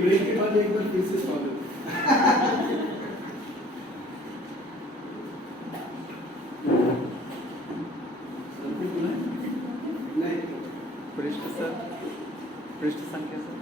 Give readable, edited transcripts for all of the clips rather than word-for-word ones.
Break के बाद एक बार फिर से स्वागत। नहीं पृष्ठ सर, पृष्ठ संख्या सर।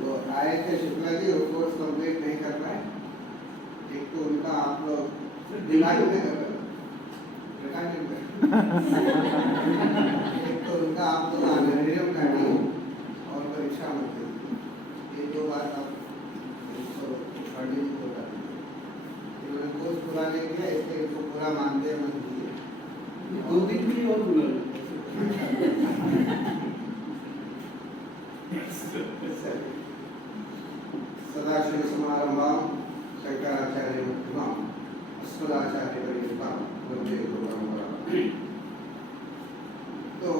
तो आए थे शुक्ला जी, वो कोर्स कंप्लीट नहीं कर पाए। एक तो उनका आप लोग दिमाग में कर रहे एक तो उनका आप लोग आनंदम का नहीं और परीक्षा मत ये दो बात आप पंडित को बता इन्होंने कोर्स पूरा नहीं किया, इसलिए इसको पूरा मानते मत दीजिए। दो दिन भी और पूरा सदाशिव समारंभां शंकराचार्य मध्यमां अस्मदाचार्य पर्यन्तां वन्दे गुरुपरम्परां। तो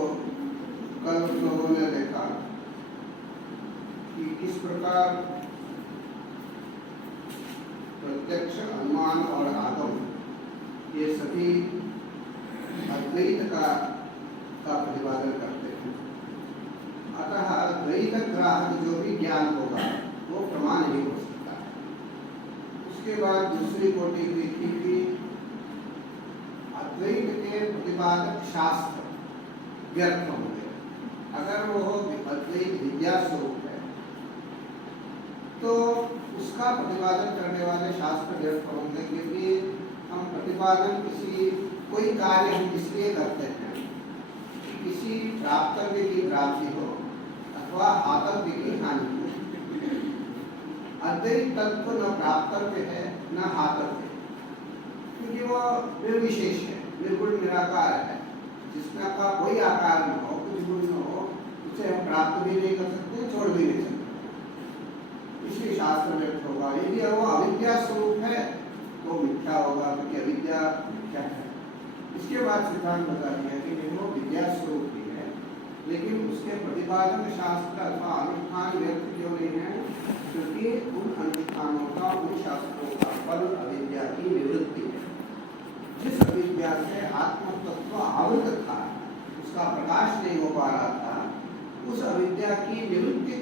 कल लोगों ने देखा कि किस प्रकार प्रत्यक्ष, अनुमान और आगम ये सभी अद्वैत का प्रतिपादन करते हैं। अतः द्वैत ग्राहक जो भी ज्ञान होगा वो प्रमाण नहीं हो सकता है। उसके बाद दूसरी कोटि हुई थी कि अद्वैत के प्रतिपादक शास्त्र व्यर्थ होंगे। अगर वो अद्वैत विद्या स्वरूप है तो उसका प्रतिपादन करने वाले शास्त्र व्यर्थ होंगे, क्योंकि हम प्रतिपादन कोई कार्य हम इसलिए करते हैं किसी प्राप्तव्य की प्राप्ति हो अथवा आतव्य की हानि हो। अद्वैत तत्व न प्राप्तव्य है न हातव्य, क्योंकि वो निर्विशेष है, निर्गुण निराकार है, जिसमें का कोई आकार न हो, कुछ गुण न हो, उसे हम प्राप्त भी नहीं कर सकते, छोड़ भी नहीं सकते। इसलिए शास्त्र व्यक्त होगा। यदि वो अविद्या स्वरूप है तो मिथ्या होगा, क्योंकि अविद्या मिथ्या है। इसके बाद सिद्धांत बता दिया कि वो विद्या स्वरूप भी है, लेकिन उसके प्रतिपादन शास्त्र अथवा अनुष्ठान व्यक्त क्यों नहीं है, क्योंकि उन अनुष्ठानों का, उन शास्त्रों का फल अविद्या की निवृत्ति है। जिस अविद्या से आत्म तत्व आवृत था, उसका प्रकाश नहीं हो पा रहा था, उस अविद्या की निवृत्ति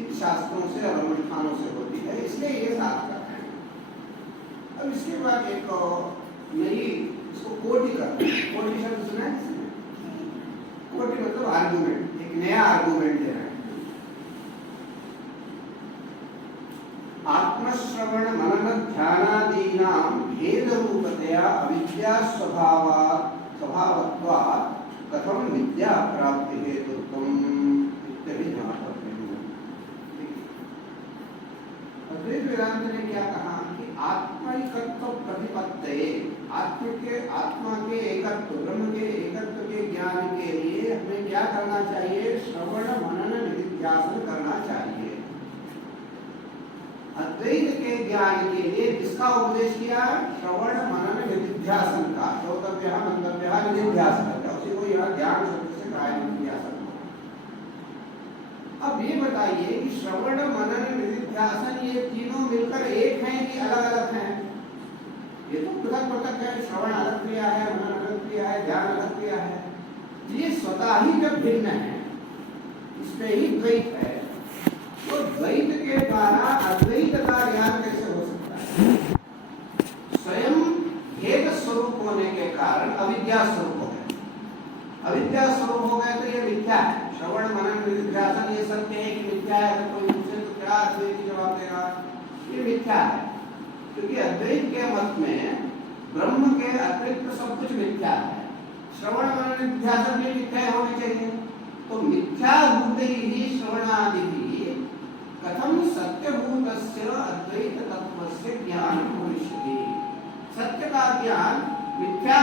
इन शास्त्रों से और अनुष्ठानों से होती है। इसलिए ये शास्त्र है। अब इसके बाद एक नई इसको कोटि शब्द सुना है किसने? कोटि मतलब आर्गुमेंट, एक नया आर्गुमेंट दे रहा है। आत्मश्रवण मनन ध्यानादीनां भेद रूपतया अविद्या स्वभावत्वात् कथम विद्या प्राप्ति हेतुत्वम् इत्यादि ज्ञातव्यम्। अद्वैत वेदांत ने क्या कहा कि आत्मैकत्व प्रतिपत्तये, आत्मा के एकत्व, ब्रह्म के एकत्व के ज्ञान के लिए हमें क्या करना चाहिए? श्रवण मनन निधिध्यासन करना चाहिए। अद्वैत के ज्ञान के लिए किसका उपदेश किया? श्रवण मनन निधिध्यासन का। श्रोतव्यः मंतव्यः निधिध्यासन का, उसी को यहाँ ज्ञान शब्द से कहा है निधिध्यासन। अब ये बताइए कि श्रवण मनन निधिध्यासन ये तीनों मिलकर एक हैं कि अलग अलग हैं? ये तो पृथक पृथक है। श्रवण अलग क्रिया है, मनन अलग क्रिया है, ध्यान अलग क्रिया है। ये स्वतः ही जब भिन्न है, इसमें ही द्वैत है, तो द्वैत के द्वारा अद्वैत का ज्ञान कैसे हो सकता है? स्वयं भेद स्वरूप होने के कारण अविद्या स्वरूप हो गए। अविद्या स्वरूप हो गए तो ये मिथ्या है। श्रवण मनन निधिध्यासन ये सत्य है कि मिथ्या है? तो कोई पूछे तो क्या अद्वैत जवाब देगा? ये मिथ्या है, क्योंकि अद्वैत के मत में ब्रह्म के अतिरिक्त सब कुछ मिथ्या है। श्रवण मनन निधिध्यासन भी मिथ्या होने चाहिए। तो मिथ्या भूते ही श्रवणादि भी कथम सत्यभूतस्य अद्वैत तत्वस्य ज्ञान भविष्यति? सत्य का ज्ञान मिथ्या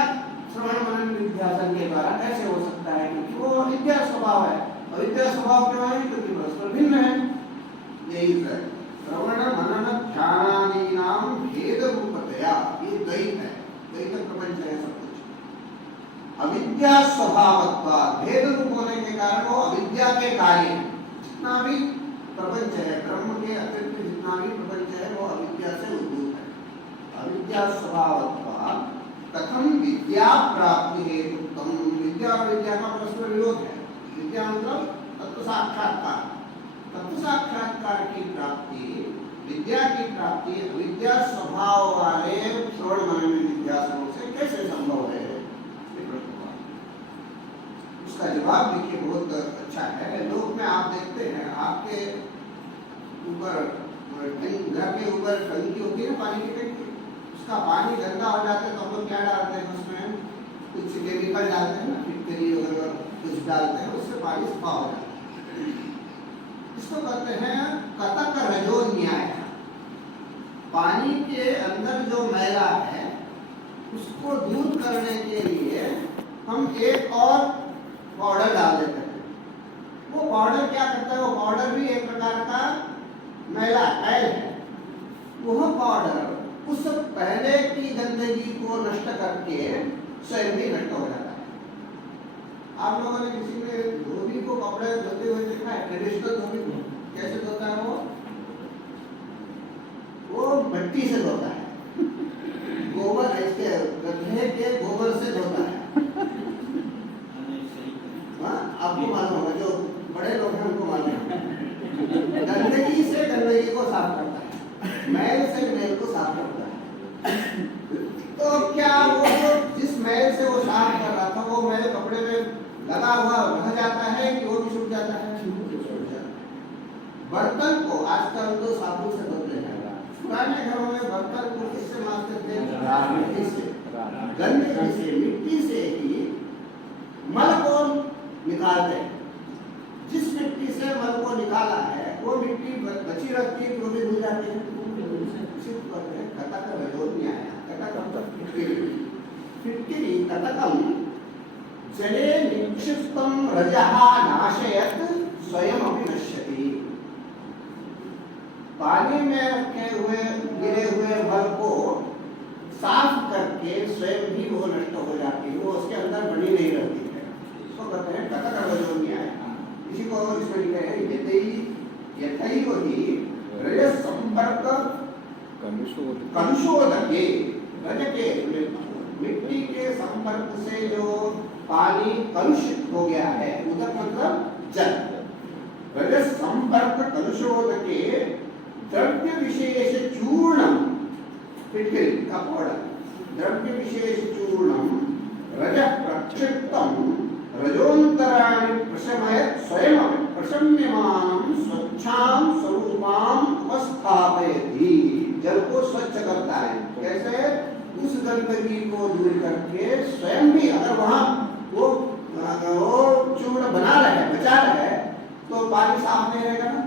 श्रवण मनन निधिध्यासन के द्वारा कैसे हो सकता है? क्योंकि वो अविद्या स्वभाव है। अविद्या स्वभाव क्यों है? क्योंकि परस्पर भिन्न है। यही है श्रवण मनन ध्यानादीनां भेद रूपतया, ये द्वैत है, द्वैत प्रपंच है सब कुछ। अविद्या स्वभावत्वात्, भेद रूप होने के कारण वो अविद्या के कार्य है। जितना भी प्रपंच है, ब्रह्म के अतिरिक्त जितना भी प्रपंच है वो अविद्या से उद्भूत है। अविद्या स्वभावत्वात् कथम विद्या प्राप्ति हेतुत्वम? विद्या और विद्या का परस्पर विरोध है। विद्या मतलब तत्व साक्षात्कार। तत्व साक्षात्कार की प्राप्ति, विद्या की प्राप्ति अविद्या स्वभाव वाले श्रवण मनन निधिध्यासनों से कैसे संभव है? उसका जवाब देखिए बहुत अच्छा है। लोक में आप देखते हैं, आपके ऊपर घर के ऊपर टंकी होती है ना, पानी की टंकी, उसका पानी गंदा हो जाता है तो हम लोग क्या डालते हैं उसमें? कुछ केमिकल डालते हैं ना, फिटकरी वगैरह कुछ डालते हैं, उससे पानी साफ हो जाता है। इसको कहते हैं कतक रजो न्याय। पानी के अंदर जो मैला है उसको दूर करने के लिए हम एक और पाउडर डाल देते हैं। वो पाउडर क्या करता है? वो पाउडर भी एक प्रकार का मैला मैल है। वह पाउडर उस पहले की गंदगी को नष्ट करके स्वयं भी नष्ट हो जाता है। आप लोगों ने किसी ने धोबी को कपड़े धोते हुए देखा है? ट्रेडिशनल धोबी को कैसे धोता है? वो मिट्टी से धोता है, गोबर, इसके गधे के गोबर से धोता है। आपको मालूम होगा, जो बड़े लोग हैं उनको मालूम है। गंदगी से गंदगी को साफ करता है, मैल से मैल को साफ करता है। तो क्या वो जिस मैल से वो साफ कर रहा था वो मैल कपड़े में लगा हुआ रह जाता है कि वो भी छूट जाता है? बर्तन को आजकल तो साबुन से धोते हैं। पुराने घरों में बर्तन को किससे मांजते थे? मिट्टी से, गंदगी से, मिट्टी से ही मल को निकालते हैं। जिस मिट्टी से मल को निकाला है वो मिट्टी बची रहती है, वो भी धुल जाती है। फिटकिरी कतकम जले निक्षिप्तम रजः नाशयत स्वयं अपि नश्यति। पानी में रखे हुए गिरे हुए मल को साफ करके स्वयं भी वो नष्ट हो जाती है, वो उसके अंदर बनी नहीं रहती है। इसको कहते हैं कतक रजो न्याय। इसी को इसमें लिखा है यथैव हि रज संपर्क कंशोदके, रज के मिट्टी के संपर्क से जो पानी कलुषित हो गया है, उदक मतलब जल, रज संपर्क कलुषोदके द्रव्य विशेष चूर्णम, फिटकिरी का पाउडर, द्रव्य विशेष चूर्णम रज प्रक्षिप्तम रजोन्तराणि प्रशमयत् स्वयं प्रशम्यमानं स्वच्छां स्वरूपां उपस्थापयति। जल को स्वच्छ करता है। कैसे? उस गंदगी को दूर करके स्वयं भी, अगर वहाँ वो चूर्ण बना रहे, बचा रहे, तो पानी साफ नहीं रहेगा ना,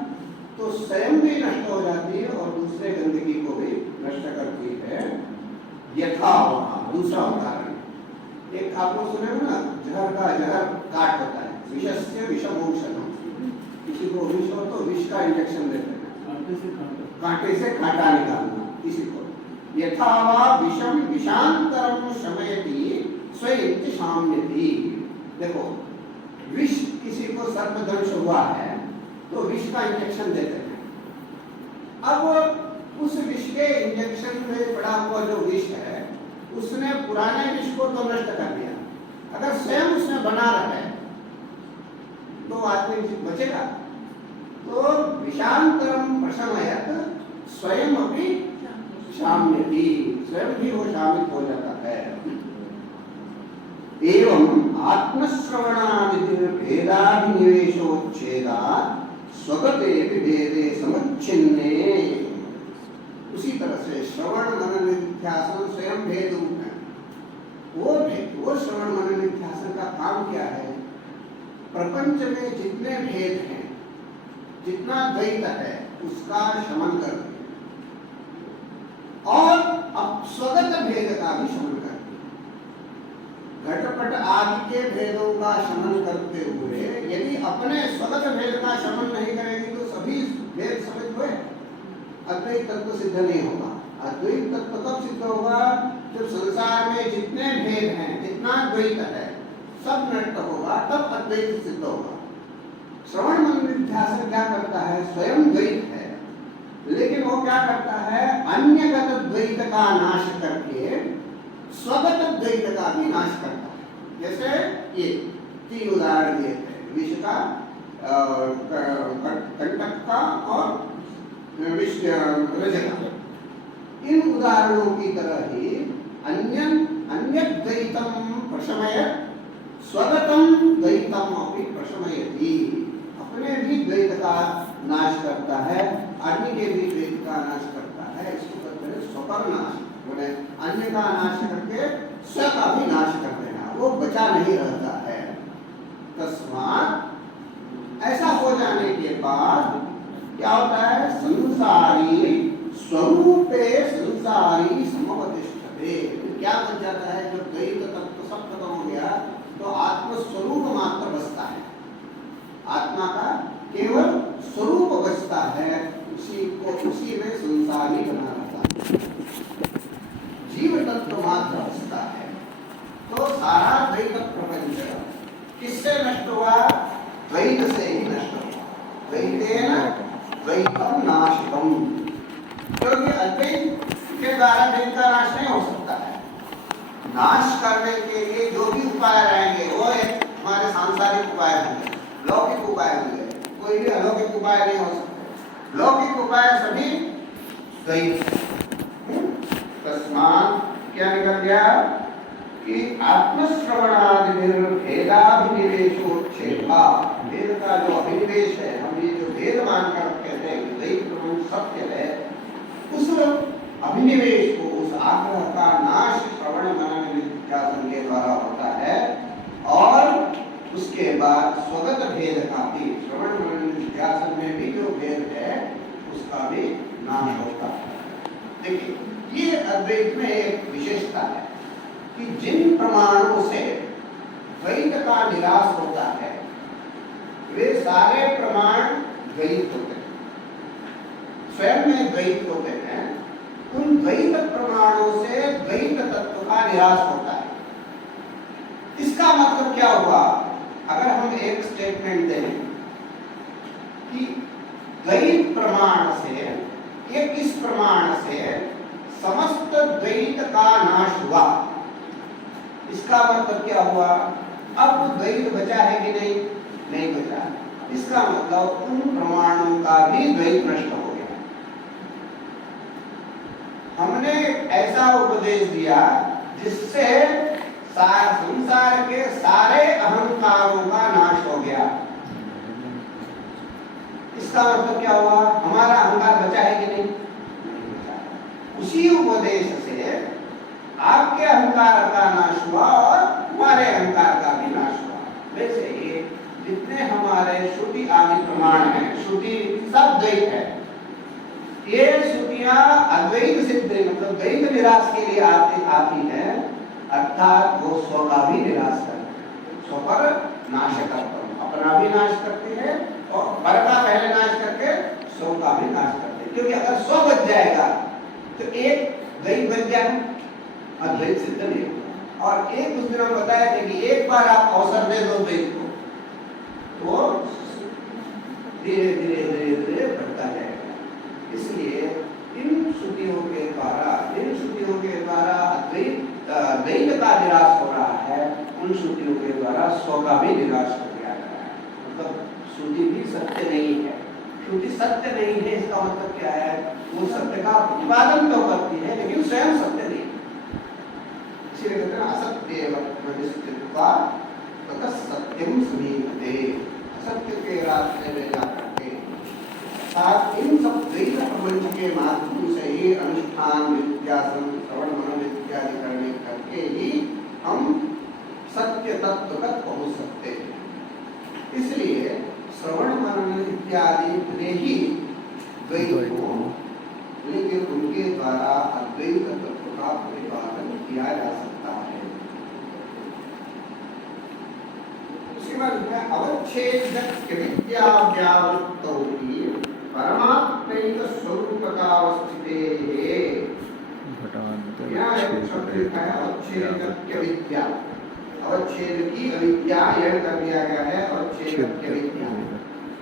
तो स्वयं भी नष्ट हो जाती है और दूसरे गंदगी को भी नष्ट करती है। यथा वहाँ दूसरा उदाहरण, एक आप लोग सुने ना, जहर का जहर काट होता है, विषस्य विषमोषणम। किसी को विष हो तो विष का इंजेक्शन देते हैं, कांटे से कांटा निकालना, इसी को यथा वा विषम विषांतरम शमयति स्वयं शाम्यति। देखो, विष किसी को सर्पदंश हुआ है तो विष का इंजेक्शन देते हैं। अब उस विष के इंजेक्शन में पड़ा हुआ जो विष है उसने पुराने विष को तो नष्ट कर दिया, अगर स्वयं उसमें बना रहे तो आदमी बचेगा। तो विषांतरम प्रशमयत स्वयं अपनी शाम्यति, स्वयं भी वो शामित हो जाता है। एवं आत्मश्रवणादि भेदाभिनिवेशोच्छेदात् स्वगते विभेदे समुच्छिन्ने। उसी तरह से श्रवण मनन निध्यासन स्वयं भेद रूप है। वो श्रवण मनन निध्यासन का काम क्या है? प्रपंच में जितने भेद हैं, जितना द्वैत है, उसका शमन कर दिया और अब स्वगत भेद का भी शमन कर दिया। घटपट आदि के भेदों का शमन करते हुए यदि अपने स्वगत भेद का शमन नहीं करेगी तो सभी भेद समझ हुए, अद्वैत तत्व सिद्ध नहीं होगा। अद्वैत तत्व कब सिद्ध होगा? जब संसार में जितने भेद हैं, जितना द्वैत है, सब नष्ट होगा, तब अद्वैत सिद्ध होगा। श्रवण मनन निध्यासन क्या करता है? स्वयं द्वैत है, लेकिन वो क्या करता है? अन्यगत द्वैत का नाश करके स्वगत द्वैत का भी नाश करता है। जैसे ये 3 उदाहरण दिए थे, विष का, कंटक का और विष रजत का। इन उदाहरणों की तरह ही अन्य द्वैतम प्रशमयत स्वगतम द्वैतम अपनी प्रशमयति। अपने भी द्वैत का नाश करता है, अन्य के भी द्वैत का नाश करता है। इसको कहते हैं स्वपर नाश। बोले अन्य का नाश करके स्व का भी नाश कर देना, वो बचा नहीं रहता है। तस्मात् ऐसा हो जाने के बाद क्या होता है? संसारी स्वरूपे संसारी समवतिष्ठते। क्या बच जाता है? जब द्वैत तत्व सब खत्म हो गया तो आत्म स्वरूप मात्र बचता है। आत्मा का केवल स्वरूप बचता है, उसी में संसार ही बना रहता है। जीव तत्व मात्र बचता है। तो सारा द्वैत प्रपंच किससे नष्ट हुआ? द्वैत से ही नष्ट हुआ। द्वैतेन द्वैतम नाशितम। क्योंकि अद्वैत के द्वारा द्वैत का नाश नहीं हो सकता है। नाश करने के लिए जो भी उपाय रहेंगे वो एक हमारे सांसारिक उपाय होंगे, लौकिक उपाय होंगे, कोई भी अलौकिक उपाय नहीं हो सकते। लौकिक उपाय सभी द्वैत। तस्मात् क्या निकल गया कि आत्मश्रवणादि भेदाभिनिवेशोच्छेदा। भेद का जो अभिनिवेश है, हम ये जो भेद मानकर कहते हैं कि द्वैत प्रपंच सत्य है, उस अभिनिवेश को, उस आग्रह का नाश श्रवण मनन निध्यासन के द्वारा होता है। और उसके बाद स्वगत भेद का भी, श्रवण मनन निध्यासन में भी जो भेद है उसका भी नाश होता है। देखिए, ये अद्वैत में एक विशेषता है कि जिन प्रमाणों से द्वैत का निराश होता है वे सारे प्रमाण द्वैत होते हैं, स्वयं में द्वैत होते हैं। उन द्वैत प्रमाणों से द्वैत तत्व का निराश होता है। इसका मतलब क्या हुआ? अगर हम एक स्टेटमेंट दें कि द्वैत प्रमाण से, एक इस प्रमाण से समस्त द्वैत का नाश हुआ, इसका मतलब क्या हुआ? अब द्वैत बचा है कि नहीं? नहीं बचा। इसका मतलब उन प्रमाणों का भी द्वैत नष्ट हो गया। हमने ऐसा उपदेश दिया जिससे संसार के सारे अहंकारों का नाश हो गया। इसका मतलब क्या हुआ? हमारा अहंकार बचा है कि नहीं? नहीं बचा। उसी उपदेश से आपके अहंकार का नाश हुआ और हमारे अहंकार का भी नाश हुआ। वैसे ये जितने हमारे श्रुति आदि प्रमाण हैं, श्रुति सब द्वैत है। ये श्रुतियां अद्वैत सिद्ध, मतलब द्वैत निराश के लिए आती है, अर्थात वो स्व का भी निराश करते हैं। स्व पर नाश करते हैं, अपना भी नाश करते हैं और पर का पहले नाश करके 100 का भी नाश करते हैं, क्योंकि अगर 100 बच जाएगा तो एक द्वैत बच गया, अद्वैत सिद्ध नहीं होगा। और एक दूसरे में बताया था कि एक बार आप अवसर दे दो द्वैत को, वो धीरे धीरे धीरे धीरे बढ़ता जाएगा। इसलिए इन श्रुतियों के द्वारा अद्वैत द्वैत का निराश हो रहा है, उन श्रुतियों के द्वारा 100 का भी निराश हो दिया गया है। मतलब श्रुति भी सत्य नहीं है। श्रुति सत्य नहीं है इसका मतलब क्या है? वो सत्य का प्रतिपादन तो करती है लेकिन स्वयं सत्य नहीं। इसीलिए कहते हैं असत्येव मनिष्ठित्वा ततः सत्यम समीपते, असत्य के रास्ते में जा करके साथ इन सब द्वैत प्रपंच के माध्यम से ही अनुष्ठान विद्यासन श्रवण मनन इत्यादि करके ही हम सत्य तत्व तक पहुंच सकते हैं। इसलिए श्रवण मनन इत्यादि ने ही द्वैत को, लेकिन उनके द्वारा अद्वैत तत्व का प्रतिपादन किया जा सकता है। उसके बाद है अवच्छेदक विद्या व्यावृत्तौ ही परमात्मैक स्वरूपतावस्थिते यहाँ एक शब्द लिखा है अवच्छेदक विद्या। अवच्छेद की अविद्या यह कर दिया गया है, अवच्छेदक विद्या।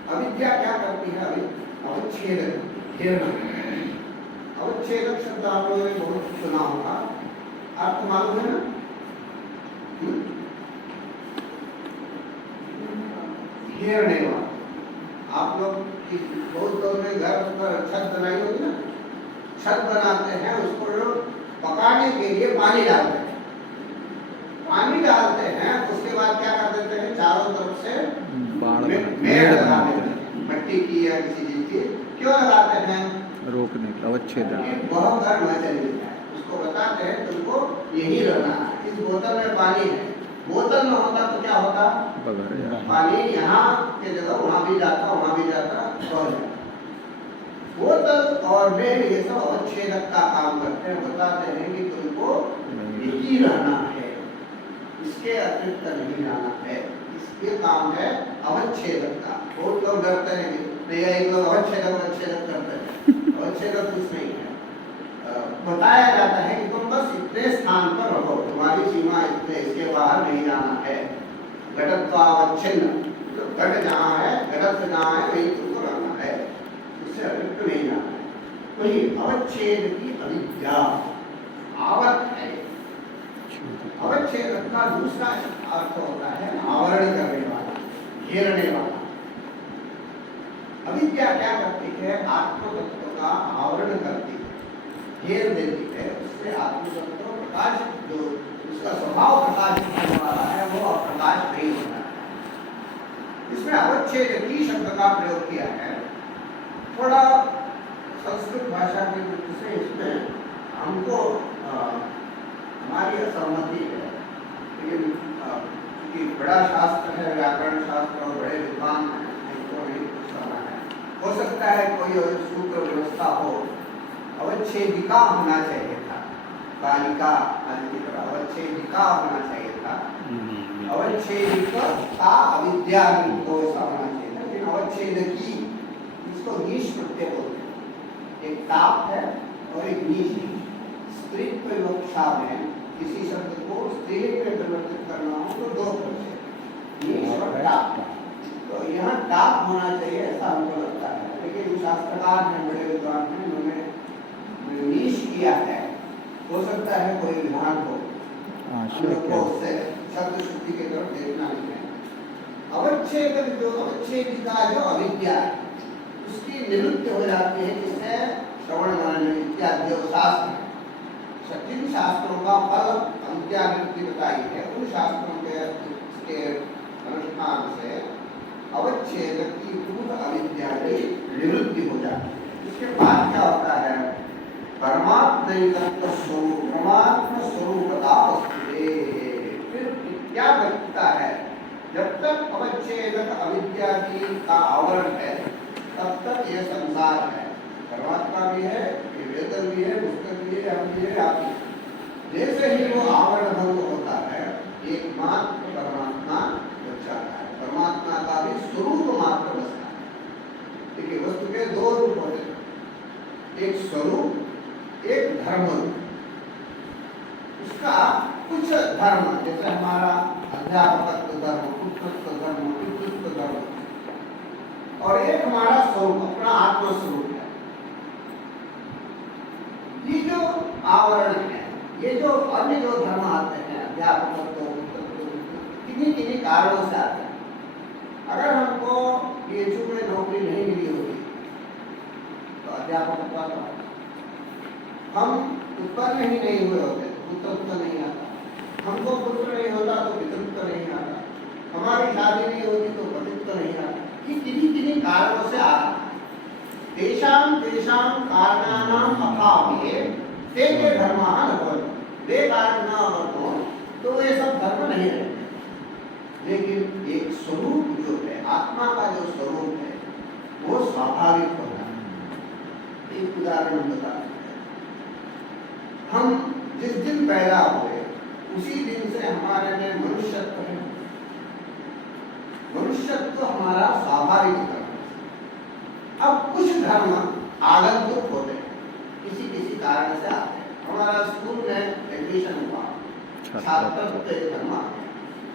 अविद्या क्या करती है? अवच्छेदक, घेरना। अवच्छेदक शब्द आप लोगों ने बहुत सुना होगा, आपको मालूम है ना? घेरने वाला। आप लोग बहुत लोग ने घर पर छत बनाई होगी ना, छत बनाते हैं, उसको लोग पकाने के लिए पानी डालते हैं। पानी डालते हैं, उसके बाद क्या कर देते हैं? चारों तरफ से मेड़ लगा देते हैं, मिट्टी की या किसी चीज की। क्यों लगाते हैं? रोकने का, अवच्छेदक। वह घर न चले जाए, उसको बताते हैं तुमको यही रहना है। इस बोतल में पानी है, बोतल में होता तो क्या होता? पानी यहाँ के जगह वहां भी जाता, वहां भी जाता, और बोतल और मेड़ ये सब अवच्छेदक का काम करते हैं। बताते हैं कि तुमको यही रहना है, इसके अतिरिक्त नहीं जाना है। इसके काम है अवच्छेदक का। बहुत लोग डरते हैं कि नहीं, एक लोग अवच्छेदक करते हैं। अवच्छेदक कुछ नहीं है। बताया जाता है कि तुम बस इतने स्थान पर रहो, तुम्हारी सीमा इतने, इसके बाहर नहीं जाना है। घटत्वावच्छिन्न, तो घट जहाँ है, घटत जहाँ है वहीं तुमको रहना है, इससे अतिरिक्त नहीं जाना है। वही अवच्छेद की अविद्या आवर्त है। अवच्छेद का दूसरा अर्थ होता है आवरण करने वाला, घेरने वाला। अविद्या क्या करती है? आत्म तत्व का आवरण करती है, घेर देती है। उससे आत्म तत्व प्रकाश, जो उसका स्वभाव प्रकाश होने वाला है, वो अप्रकाश नहीं होता है। इसमें अवच्छेद की शब्द का प्रयोग किया है। थोड़ा संस्कृत भाषा की दृष्टि से इसमें हमको हमारी असहमति है, लेकिन क्योंकि बड़ा शास्त्र है, व्याकरण शास्त्र, और बड़े विद्वान हैं, इनको नहीं कुछ करना है। हो सकता है कोई सूत्र व्यवस्था हो। अवच्छेदिका होना चाहिए था, बालिका आदि की तरह अवच्छेदिका होना चाहिए था। अवच्छेदिक का अविद्या को ऐसा होना चाहिए था, लेकिन अवच्छेदकी, इसको नीश प्रत्यय बोलते हैं। एक ताप है और एक नीश है। स्त्रीत्व विवक्षा में किसी शब्द को स्त्रीलिंग में परिवर्तित करना हो तो दो प्रत्यय, नीश और ताप। तो यहाँ ताप होना चाहिए ऐसा हमको लगता है, लेकिन शास्त्रकार हैं, बड़े विद्वान हैं, उन्होंने नीश किया है। हो सकता है कोई विधान हो, उससे शब्द शुद्धि की तरफ देखना नहीं है। अवच्छेद जो अवच्छेदिका जो अविद्या है, उसकी निवृत्ति हो जाती है जिससे श्रवण मनन इत्यादि जो शास्त्र है, जिन शास्त्रों का फल अंत्यावृत्ति बताई है, उन शास्त्रों के अनुष्ठान से अवच्छेद की पूर्ण अविद्या की निवृत्ति हो जाती है। इसके बाद क्या होता है? परमात्म स्वरूपता फिर क्या बचता है? जब तक अवच्छेदक अविद्या का आवरण है, तब तक ये संसार है। परमात्मा भी है, ये वेदन भी है, पुस्तक भी है, हम भी है, आप भी। जैसे ही वो आवरण भंग होता है, एकमात्र परमात्मा बच जाता है। परमात्मा का भी स्वरूप मात्र बचता है। देखिए, वस्तु के दो रूप एक स्वरूप, एक धर्म रूप। उसका कुछ धर्म जैसे हमारा अध्यापकत्व धर्म, पुत्रत्व धर्म, पितृत्व धर्म, और एक हमारा स्वरूप अपना आत्म स्वरूप है। ये जो आवरण है, ये जो अन्य जो धर्म आते हैं, अध्यापकत्व, किन्हीं किन्हीं कारणों से आते हैं। अगर हमको बीएचयू में नौकरी नहीं मिली होती तो अध्यापकत्व आता, हम उत्पन्न ही नहीं हुए होते तो पुत्रत्व नहीं आता, हमको पुत्र नहीं होता तो पितृत्व नहीं आता, हमारी शादी नहीं होती तो पतित्व नहीं आता। ये किन्हीं किन्हीं कारणों से आता है। तेषां तेषां कारणानां अभावे ते धर्माः न भवन्ति। वे कारण न हो तो वे सब धर्म नहीं रहते। लेकिन एक स्वरूप जो है, आत्मा का जो स्वरूप है, वो स्वाभाविक होता है। एक उदाहरण बता सकते हैं। हम जिस दिन पैदा हुए उसी दिन से हमारे में मनुष्यत्व है। मनुष्यत्व हमारा स्वाभाविक धर्म है। अब कुछ धर्म आगंतुक होते हैं, किसी किसी कारण से आते हैं। हमारा स्कूल में एडमिशन हुआ, छात्रत्व एक धर्म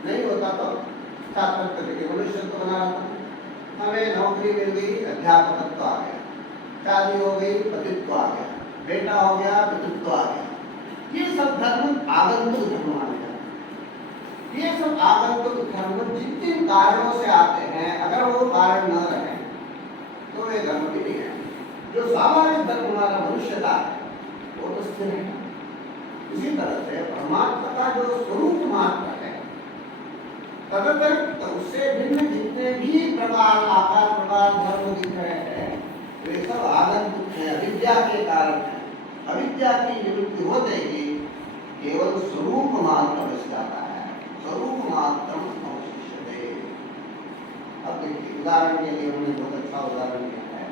नहीं होता तो छात्रत्व के मनुष्यत्व बना रहता। हमें नौकरी मिल गई, अध्यापकत्व आ गया, शादी हो गई, पतित्व आ गया, बेटा हो गया, पितृत्व आ गया। ये सब धर्म आगंतुक धर्म माने जाते हैं। ये सब आगंतुक धर्म जिन जिन कारणों से आते हैं, अगर वो कारण न रहे तो वे धर्म भी नहीं है। जो स्वाभाविक धर्म हमारा मनुष्यता है वो तो स्थिर है। इसी तरह से परमात्मा का जो स्वरूप मात्र है, तदतिरिक्त उससे भिन्न जितने भी प्रकार, आकार, प्रकार, धर्म दिख रहे हैं वे सब आगंतुक है, अविद्या के कारण है। अविद्या की निवृत्ति होते ही केवल स्वरूप मात्र बच जाता है। स्वरूप मात्र अवशिष्यते। अब देखिए उदाहरण के लिए हमने बहुत अच्छा उदाहरण दिया है।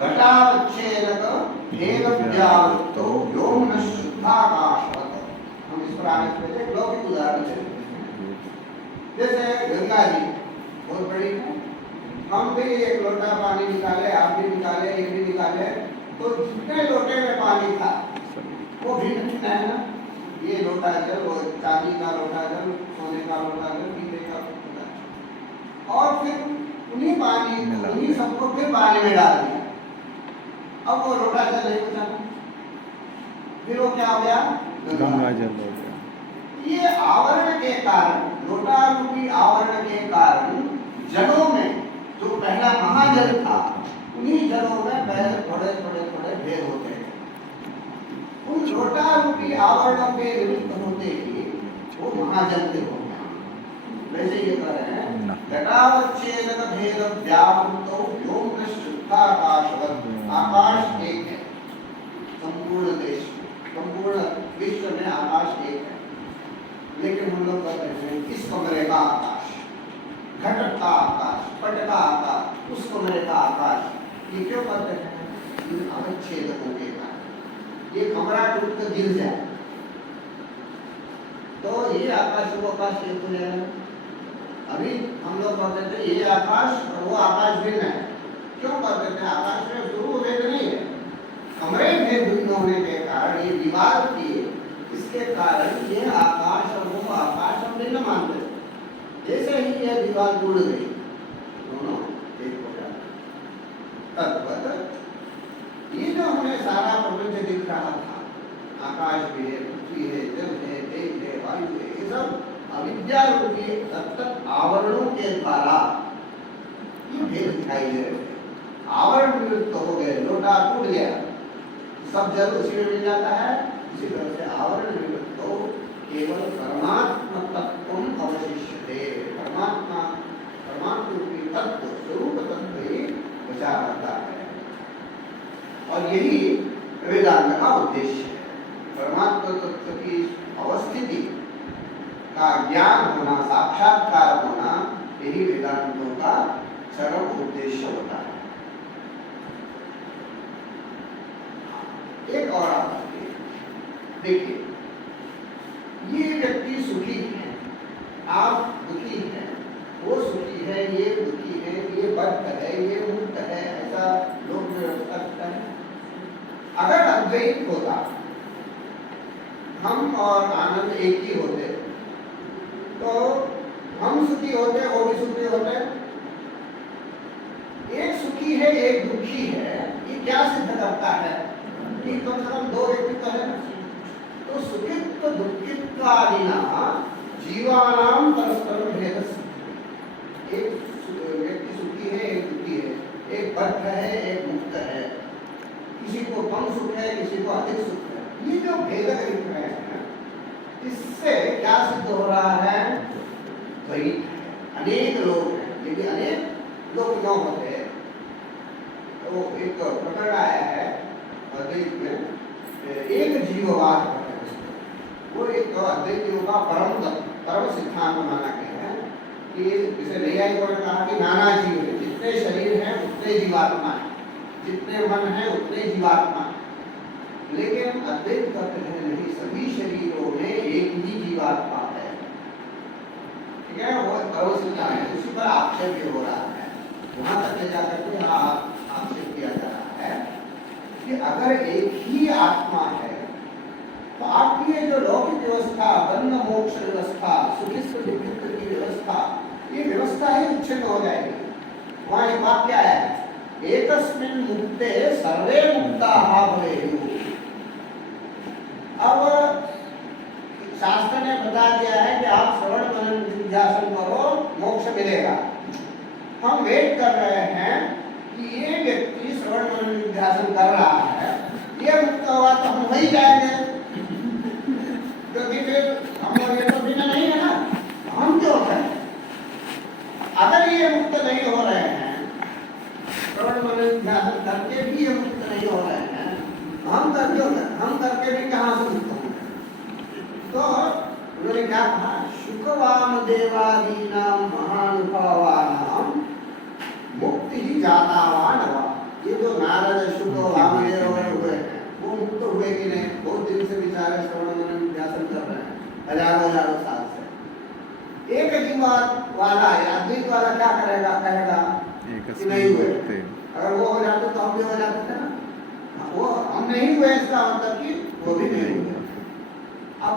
घटावच्छेदक भेदव्यावृत्तो व्योम शुद्धाकाशवत्। हम इस पर आगे चलते हैं, लौकिक उदाहरण से। जैसे गंगा जी बहुत बड़ी है, हम भी एक लोटा पानी निकाले, आप भी निकाले, ये भी निकाले, तो जितने लोटे में पानी था वो भिन्न भिन्न है ना। ये लोटा जल, वो चांदी का लोटा जल, सोने का लोटा जल, पीले का लोटा, और फिर उन्हीं सबको फिर पानी में डाल दिया। अब वो लोटा जल नहीं बचा, फिर वो क्या हो गया? गंगा जल हो गया। ये आवरण के कारण, लोटा रूपी आवरण के कारण जलों में जो पहला महाजल था, उन्हीं जलों में पहले थोड़े थोड़े थोड़े भेद होते हैं। उन लोटा रूपी आवरणों के निवृत्त होते ही वो महाजल के हो गया। वैसे ये कह रहे हैं घटावच्छेदक भेद व्यावृत्तो व्योम शुद्धाकाशवत्। आकाश एक है, संपूर्ण देश, संपूर्ण विश्व में आकाश एक है। लेकिन हम लोग कहते हैं इस कमरे का आकाश, घट का आकाश, पट का आकाश, उस कमरे का आकाश। ये क्यों कहते हैं? अवच्छेदकों के कारण। ये कमरा टूट कर गिर जाए तो ये आकाश वो आकाश एक हो जाएगा। अभी हम लोग कहते थे ये आकाश और वो आकाश भिन्न है। क्यों कहते थे? आकाश में शुरू भेद नहीं है, कमरे में भिन्न होने के कारण, ये दीवार की इसके कारण ये आकाश और वो आकाश हम भिन्न मानते थे। जैसे ही यह दीवार जुड़ गई दोनों एक हो जाते। तद्वत ये जो हमें सारा प्रपंच दिख रहा था, आकाश भी है, पृथ्वी है, जल है, तेज है, वायु है, ये सब अविद्या रूपी तत्त आवरणों के द्वारा ये भेद दिखाई दे रहे। आवरण निवृत्त हो गए, लोटा टूट गया, सब जल उसी में मिल जाता है। इसी तरह से आवरण निवृत्त हो केवल परमात्मा तत्व अवशिष्यते। परमात्मा, परमात्मा रूपी तत्व, स्वरूप तत्व ही बचा रहता है। और यही वेदांत का उद्देश्य है। परमात्मा तत्व की अवस्थिति का ज्ञान होना, साक्षात्कार होना, यही वेदांतों का चरम उद्देश्य होता है। एक और बात देखिए, ये व्यक्ति सुखी है, आप दुखी हैं, वो सुखी है, ये दुखी है, ये बद्ध है, ये मुक्त है, ऐसा लोग व्यवस्था अद्वैत होता, हम और आनंद एक ही होते, तो हम सुखी होते, वो भी सुखी होते। एक सुखी है, एक दुखी है, ये क्या सिद्ध करता है कि कम से कम दो व्यक्तित्व है ना। तो सुखित्व दुखित्वादिना जीवानाम परस्परम भेदः। एक व्यक्ति सुखी है, एक दुखी है, एक बद्ध है, एक मुक्त है, किसी को कम सुख है, किसी को अधिक सुख है। ये जो भेद दिख रहे हैं, इससे क्या सिद्ध हो रहा है? द्वैत। अनेक लोग हैं, यदि अनेक लोग न होते तो एक प्रकरण आया है अद्वैत में, एक जीववाद है। वो एक अद्वैतियों का परम सिद्धांत माना गया है कि जैसे नैयायिकों ने कहा कि नाना जीव है, जितने शरीर हैं उतने जीवात्मा है, जितने मन है उतने जीवात्मा है। लेकिन अद्वैत कहते हैं नहीं, सभी शरीरों में एक ही जीवात्मा है। ठीक है, वो परम सिद्धांत है, उसी पर आक्षेप भी हो रहा है। वहां तक ले जाकर के आक्षेप किया जा रहा है कि अगर एक ही आत्मा है तो आपकी ये जो लौकिक व्यवस्था, बंध मोक्ष व्यवस्था, सुखित्व दुखित्व की व्यवस्था, ये व्यवस्था ही विच्छिन्न हो जाएगी। वहां एक वाक्य है, एकस्मिन् मुक्ते सर्वे मुक्ताः भवेयुः। अब शास्त्र ने बता दिया है कि आप श्रवण मनन निधिध्यासन करो, मोक्ष मिलेगा। हम वेट कर रहे हैं कि ये व्यक्ति श्रवण मनन निधिध्यासन कर रहा है, ये मुक्त हुआ तो हम वही जाएंगे, क्योंकि फिर हम लोग ये तो बिना नहीं है ना, हम क्यों करें? अगर ये मुक्त नहीं हो रहे हैं, श्रवण मनन निधिध्यासन करके भी ये मुक्त नहीं हो रहे हैं, हम करके भी कहाँ से मुक्त होंगे? तो उन्होंने क्या कहा? शुकवामदेवादीनां महानुभावानां मुक्ति ही जातावान वा। ये जो नारद, शुक, वामदेव हुए हैं, वो मुक्त हुए कि नहीं? बहुत दिन से बेचारे श्रवण मनन निधिध्यासन कर रहे हैं, हजारों साल से। एक जीवात वाला या अद्वैत वाला क्या करेगा? कहेगा कि नहीं हुए। अगर वो हो जाते तो हम भी हो जाते थे ना। वो हम नहीं हुए, इसका मतलब कि वो भी नहीं हुए। अब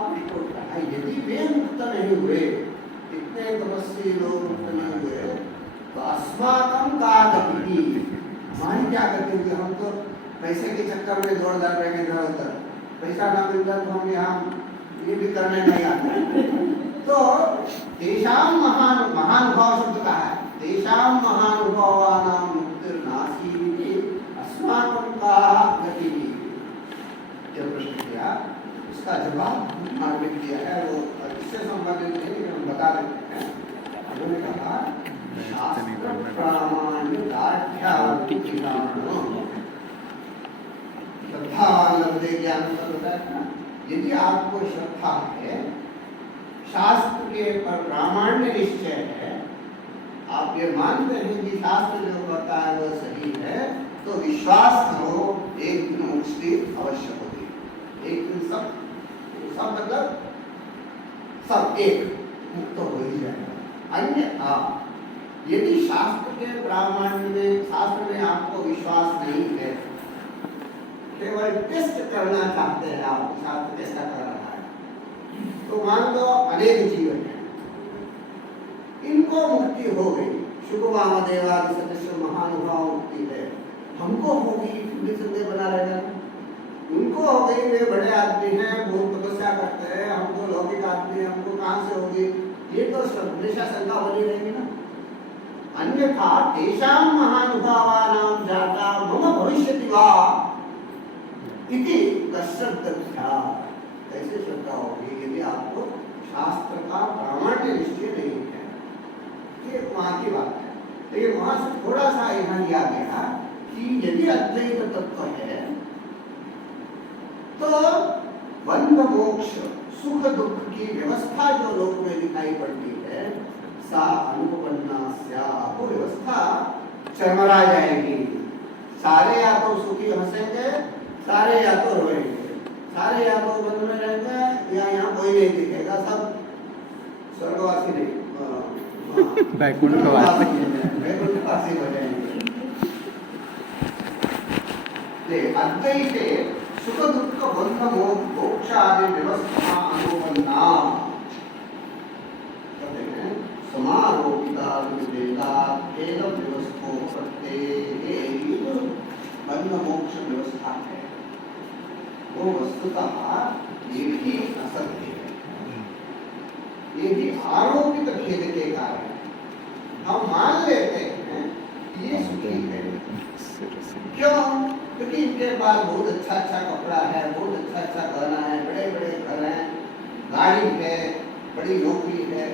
यदि वे मुक्त नहीं हुए, इतने तपस्वी लोग मुक्त नहीं हुए, तो अस्माकं का गति? हमारी क्या गति होगी? हम तो पैसे के चक्कर में दौड़ जा रहे हैं इधर उधर, पैसा ना मिलता तो हम यहाँ ये भी करने नहीं आते। तो तेषां महानुभाव शब्द का है, तेषां महानुभावानां मुक्तिर्नासीति अस्माकं का गति? जब प्रश्न किया, उसका जवाब मार्मिक दिया है, वो इससे संबंधित नहीं, लेकिन हम बता देते हैं। उन्होंने कहा शास्त्र प्रामाण्य श्रद्धावान लब्धे ज्ञान होता है ना। यदि आपको श्रद्धा है, शास्त्र के पर प्रामाण्य निश्चय है, आप ये मानते हैं कि शास्त्र जो कहता है वो सही है, तो विश्वास करो एक दिन मुक्ति अवश्य होगी। एक दिन सब मतलब सब एक मुक्त हो ही जाएगा। अन्यथा यदि शास्त्र के प्रामाण्य में, शास्त्र में आपको विश्वास नहीं है, केवल टेस्ट करना चाहते हैं आप, शास्त्र कैसा कर रहा है, तो मान लो अनेक जीवन है, इनको मुक्ति हो गई, शुकवामदेवादि सदस्य महानुभाव मुक्ति है, हमको होगी फिर संदेह बना रहेगा। उनको हो गई, वे बड़े आदमी हैं, बहुत तपस्या करते हैं, हमको लौकिक आदमी है, हमको कहाँ से होगी? ये तो हमेशा शंका बनी रहेगी ना। अन्यथा तेषां महानुभावानां जाता मम भविष्यति वा इति कश्चिद्दर्शा। कैसे श्रद्धा होगी यदि आपको शास्त्र का प्रामाण्य निश्चय नहीं है? ये वहाँ की बात है। लेकिन वहाँ से थोड़ा सा यहाँ लिया गया कि यदि अद्वैत तत्व है तो बंध मोक्ष सुख दुख की व्यवस्था जो लोक में दिखाई पड़ती है, सा अनुपन्ना स्यात्, वो व्यवस्था चरमरा जाएगी। सारे या तो सुखी हंसेंगे, सारे या तो रोएंगे, सारे या तो बंध में रहेंगे, या यहाँ कोई नहीं दिखेगा, सब स्वर्गवासी नहीं, वैकुंठवासी हो जाएंगे। अद्वैते सुख दुख बंध मोक्ष आदि व्यवस्था अनुपन्ना कहते हैं समारोपिता विवेका खेल व्यवस्थो प्रत्येक बंध मोक्ष व्यवस्था है वो वस्तुतः ये भी असत्य है, ये भी आरोपित भेद के कारण हम मान लेते हैं ये सुखी है। क्यों? क्योंकि इनके पास बहुत अच्छा अच्छा कपड़ा है, बहुत अच्छा अच्छा गहना है, बड़े बड़े घर हैं, गाड़ी है, बड़ी नौकरी है,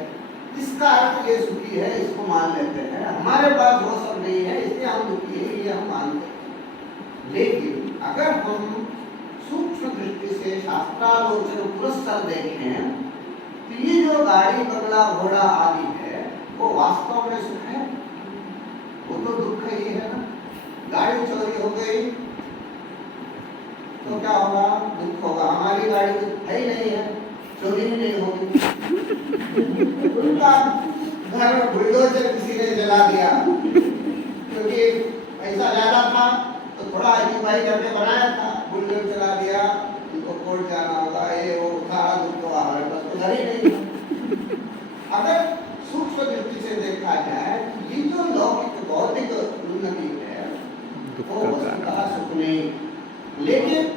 इसका अर्थ ये सुखी है, इसको मान लेते हैं। हमारे पास वो सब नहीं है इसलिए हम दुखी है, ये हम मानते हैं। लेकिन अगर हम सूक्ष्म दृष्टि से शास्त्रालोचन पुरस्कार देखें तो ये जो गाड़ी बंगला घोड़ा आदि है वो वास्तव में सुख है? वो तो दुख ही है ना। गाड़ी चोरी हो गई तो क्या होगा? दुख होगा। हमारी गाड़ी तो है ही नहीं है, चोरी ही नहीं होगी। उनका घर बुलडोजर किसी ने जला दिया क्योंकि पैसा ज्यादा था तो थोड़ा अजीबाई करके बनाया था, बुलडोजर चला दिया, उनको कोर्ट जाना होगा, ये वो सारा दुख तो हमारे पास तो घर ही नहीं है। अगर सूक्ष्म दृष्टि से देखा जाए ये जो लौकिक भौतिक उन्नति है वो वस्तुतः सुख नहीं, लेकिन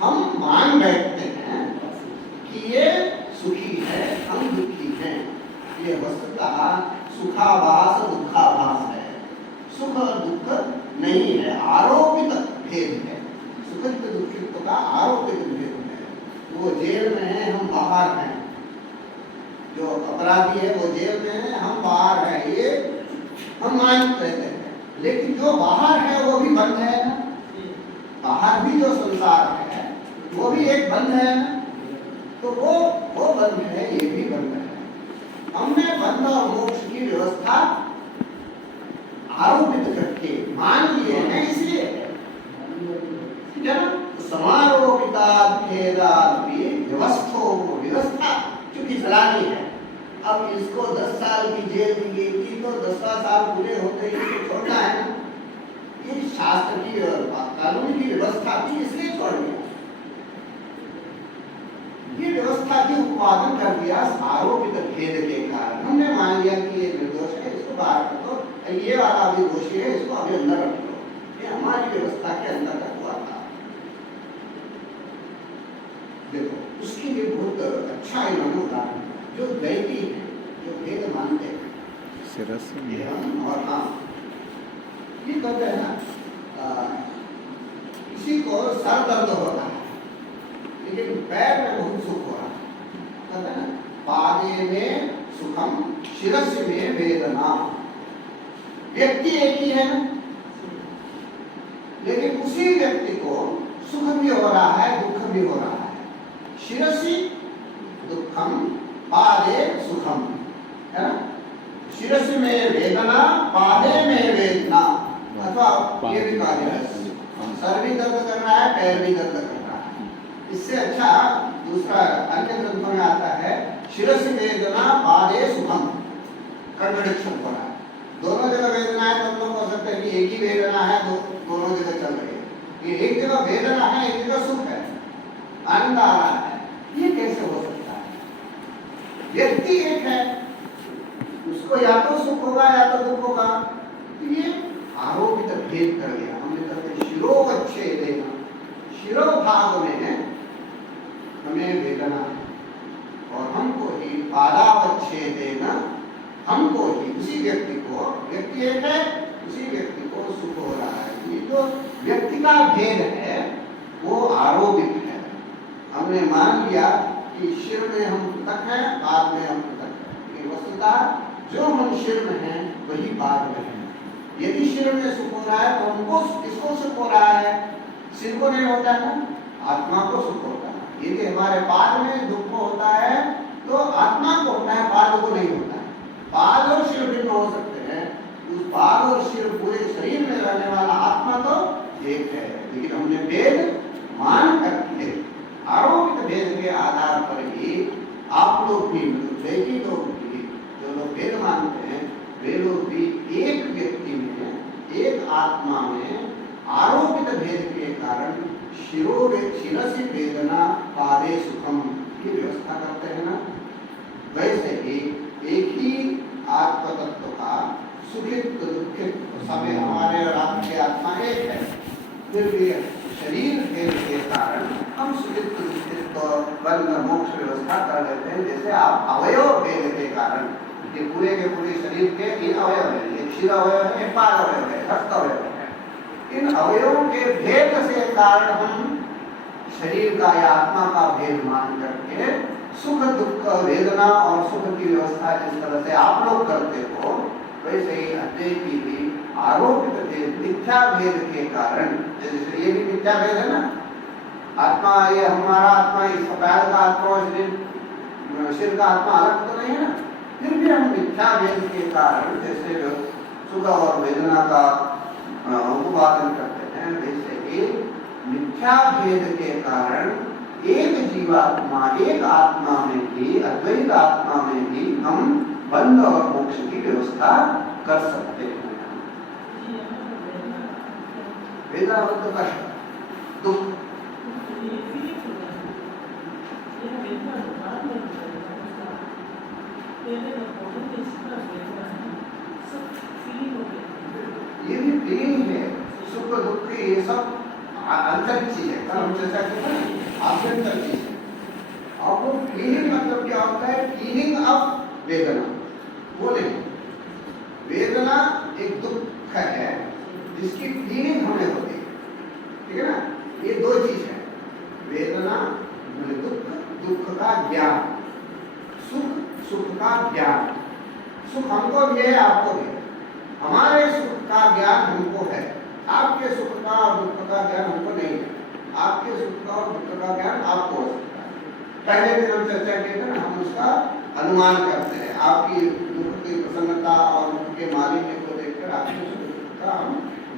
हम मान बैठते हैं कि ये सुखी है, हम दुखी हैं। ये वस्तुतः सुखाभास दुखाभास है, सुख और दुख नहीं है, आरोपित भेद है। सुखित दुखित का आरोपित भेद है। वो जेल में है, हम बाहर हैं। जो अपराधी है वो जेल में है, हम बाहर हैं, ये हम मानते हैं। लेकिन जो बाहर है वो भी बंद है ना, बाहर भी जो संसार है वो भी एक बंद है ना, तो वो बंद है, ये भी बंद है। हमने बंध और मोक्ष की व्यवस्था आरोपित करके मान लिए हैं, इसलिए ठीक है ना। समारोपिता भेदादि व्यवस्थो व्यवस्था क्योंकि चलानी है। अब इसको 10 साल की जेल दी गई थी तो 10वां साल पूरे होते ही इसको छोड़ना है ना। ये शास्त्र की कानून की व्यवस्था थी इसलिए छोड़ दिया। ये व्यवस्था की उत्पादन कर दिया आरोपित भेद के कारण। हमने मान लिया कि ये निर्दोष है, इसको बाहर कर दो, ये वाला भी दोषी है, इसको अभी अंदर रख दो। ये हमारी व्यवस्था के अंदर का हुआ था। देखो उसके लिए बहुत अच्छा इन्होंने उदाहरण जो दैवी है, जो भेद मानते हैं ये हम और हाँ, ये कहते हैं ना किसी को सर दर्द होता है लेकिन पैर में बहुत सुख हो रहा है, कहते हैं ना पादे में सुखम शिरस्य में वेदना। व्यक्ति एक ही है ना, लेकिन उसी व्यक्ति को सुख भी हो रहा है, दुख भी हो रहा है। शिरसि दुखम पादे सुखम, है ना। शिरसि में वेदना, पादे में वेदना, अथवा ये भी कहा जाए सर भी दर्द कर रहा है, पैर भी दर्द कर रहा है। इससे अच्छा दूसरा अन्य ग्रंथों में आता है शिरसि वेदना पादे सुखम, कंट्रडिक्शन हो रहा है। दोनों जगह वेदना है तो हम लोग कह सकते हैं कि एक ही वेदना है, दोनों जगह चल रही है। ये एक जगह वेदना है, एक जगह सुख है, आनंद आ रहा है, ये कैसे हो सकता है? व्यक्ति एक है, उसको या तो सुख होगा या तो दुख होगा। तो ये आरोपित भेद कर दिया हमने। कहते शिरोवच्छेदेन, शिरोभाग में हमें वेदना है और हमको ही पादावच्छेदेन, हमको ही उसी व्यक्ति को, व्यक्ति एक है, उसी व्यक्ति को सुख हो रहा है। ये जो व्यक्ति का भेद है वो आरोपित है। हमने मान लिया कि शिर में हम पृथक हैं, पाद में हम पृथक हैं। ये वस्तुतः जो हम शिर में हैं वही पाद में है। यदि शिर में सुख हो रहा है तो हमको किसको सुख हो रहा है? सिर को नहीं होता है ना, आत्मा को सुख होता है। यदि हमारे पाद में दुख होता है तो आत्मा को होता है, पाद को नहीं होता है। पाद और शिर भिन्न हो सकते हैं, उस पाद और शिर पूरे शरीर में रहने वाला आत्मा तो एक है। लेकिन हमने भेद मान करके आरोपित भेद के आधार पर ही आप लोग भी, वैदिक लोग भी, जो लोग भेद मानते हैं वे लोग भी एक व्यक्ति में, एक आत्मा में आरोपित भेद के कारण शिरसि वेदना पादे सुखम की व्यवस्था करते हैं ना, वैसे ही एक ही आत्म तत्व का सुखित दुखित समय हमारे और आपकी आत्मा एक है, फिर भी शरीर भेद के कारण हम सुखित दुखित बंध मोक्ष व्यवस्था कर लेते हैं। जैसे आप अवयव भेद के कारण ये पूरे के पूरे शरीर के 3 अवयव है, एक शिर अवयव है, एक पाद अवयव है, हस्त अवयव है। इन अवयवों के भेद से कारण हम शरीर का या आत्मा का भेद मान करके सुख दुख वेदना और सुख की व्यवस्था जिस तरह से आप लोग करते हो, वैसे ही अद्वैती भी आरोपित भेद मिथ्या भेद के कारण, जैसे ये भी मिथ्या भेद है ना, आत्मा ये हमारा आत्मा, इस पैर का आत्मा और सिर का आत्मा अलग तो नहीं है ना, फिर भी हम मिथ्या भेद के कारण जैसे सुख और वेदना का उपादन करते हैं, वैसे ही मिथ्या भेद के कारण एक जीवात्मा एक आत्मा में भी, अद्वैत आत्मा में भी हम बंध और मोक्ष की व्यवस्था कर सकते हैं। वेदना मतलब कष्ट, दुख, ये भी फीलिंग है, सुख दुख ये सब आंतरिक चीज है, हम चर्चा करते हैं आभ्यंतर चीज है। और वो फीलिंग मतलब क्या होता है, फीलिंग ऑफ वेदना, बोले वेदना एक दुख है जिसकी फीलिंग हमें होती है, ठीक है ना। ये 2 चीज है, वेदना दुख, दुख का ज्ञान, सुख, सुख का ज्ञान। सुख हमको भी है, आपको भी है, हमारे सुख का ज्ञान हमको है, आपके सुख का और दुख का ज्ञान हमको नहीं है। आपके सुख का और दुख का ज्ञान आपको हो सकता है। पहले दिन हम चर्चा किए थे ना, हम उसका अनुमान करते हैं, आपकी दुख की प्रसन्नता और दुख के मालिन्य को देखकर आपके सुख का हम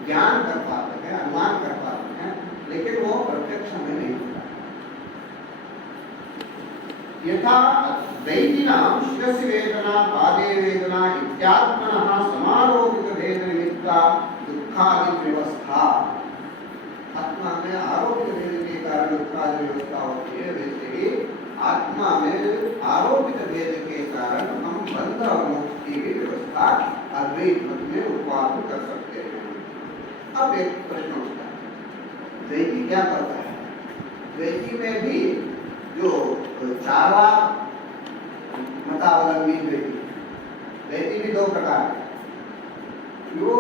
ज्ञान कर पाते हैं, अनुमान कर पाते हैं, लेकिन वो प्रत्यक्ष हमें नहीं होता। यथा दैहिनां शिरसि वेदना पादे वेदना इत्यात्मनः समारोपित भेद निमित्ता दुखादि व्यवस्था, आत्मा में आरोपित भेद के कारण दुखादि व्यवस्था होती है, वैसे ही आत्मा में आरोपित भेद के कारण हम बंध और मोक्ष की भी व्यवस्था अद्वैत मत में उत्पादन कर सकते हैं। अब एक प्रश्न उठता है, द्वैती क्या करता है? द्वैती में भी जो चारा मतावलंबी द्वैती भी 2 प्रकार है। जो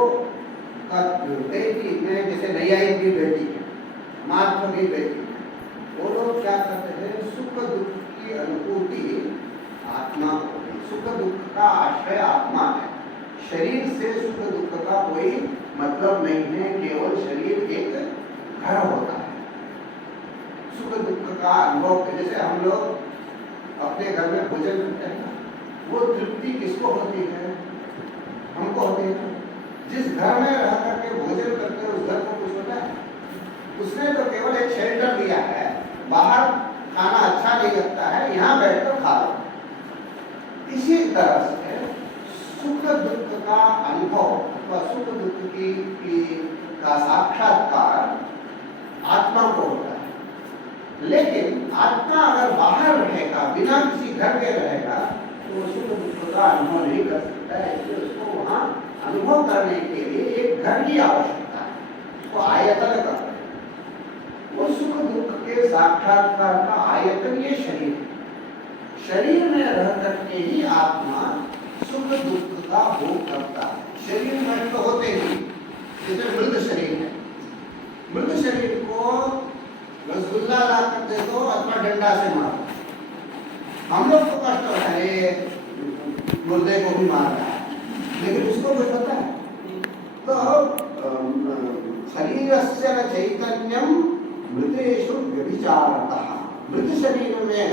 द्वैती में जैसे नैयायिक भी द्वैती है, मार्ग भी द्वैती है, वो लोग क्या करते हैं, सुख दुख की अनुभूति आत्मा को, सुख दुख का आश्रय आत्मा है, शरीर से सुख दुख का कोई मतलब नहीं है, केवल शरीर एक घर होता है। सुख दुख का अनुभव, जैसे हम लोग अपने घर में भोजन करते हैं, वो तृप्ति किसको होती है? हमको होती है। जिस घर में रह करके भोजन करते हैं उस घर को कुछ होता है? उसने तो केवल एक शेल्टर दिया है, बाहर खाना अच्छा नहीं लगता है, यहाँ बैठकर खा लो। इसी तरह से सुख दुख का अनुभव अथवा सुख दुख का साक्षात्कार आत्मा को होता है। लेकिन आत्मा अगर बाहर रहेगा, बिना किसी घर के रहेगा, तो सुख दुख का अनुभव नहीं कर सकता है। इसलिए उसको वहाँ अनुभव करने के लिए एक घर की आवश्यकता है, उसको आयतन करते हैं। वो सुख दुख के साक्षात्कार का आयतन ये शरीर है। शरीर में रह करके ही आत्मा सुख दुख का भोग करता है। शरीर में तो होते ही, जैसे मृत शरीर है, मृत शरीर को रसगुल्ला ला कर दे दो अथवा डंडा से मारो, हम लोग को कष्ट होता है, मुर्दे को भी मार रहा है, लेकिन उसको कुछ पता है? तो शरीरस्य न चैतन्यम मृतेषु व्यभिचारतः, मृत शरीर में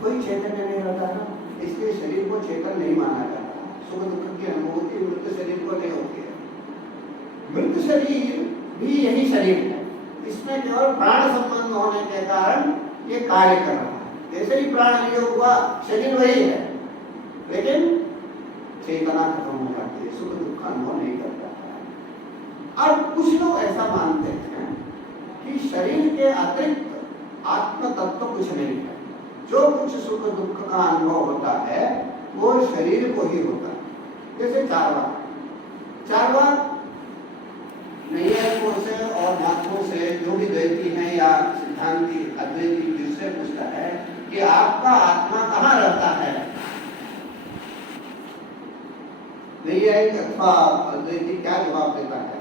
कोई चैतन्य नहीं रहता ना, इसलिए शरीर को चेतन नहीं माना जाता। सुख दुख की अनुभूति मृत शरीर को नहीं होती है। मृत शरीर भी यही शरीर है, इसमें केवल प्राण संबंध होने के कारण ये कार्य कर रहा है। जैसे ही प्राण वियोग हुआ, शरीर वही है, लेकिन चेतना खत्म हो जाती है, सुख दुख का अनुभव नहीं करता। और कुछ लोग ऐसा मानते हैं कि शरीर के अतिरिक्त आत्म तत्व कुछ नहीं है। जो कुछ सुख दुख का अनुभव होता है वो शरीर को ही होता है। जैसे चारवाक नैयायिकों से और महात्मों से जो भी द्वैती हैं या सिद्धांती अद्वैती जिससे पूछता है कि आपका आत्मा कहाँ रहता है, नैयायिक अथवा अद्वैती क्या जवाब देता है?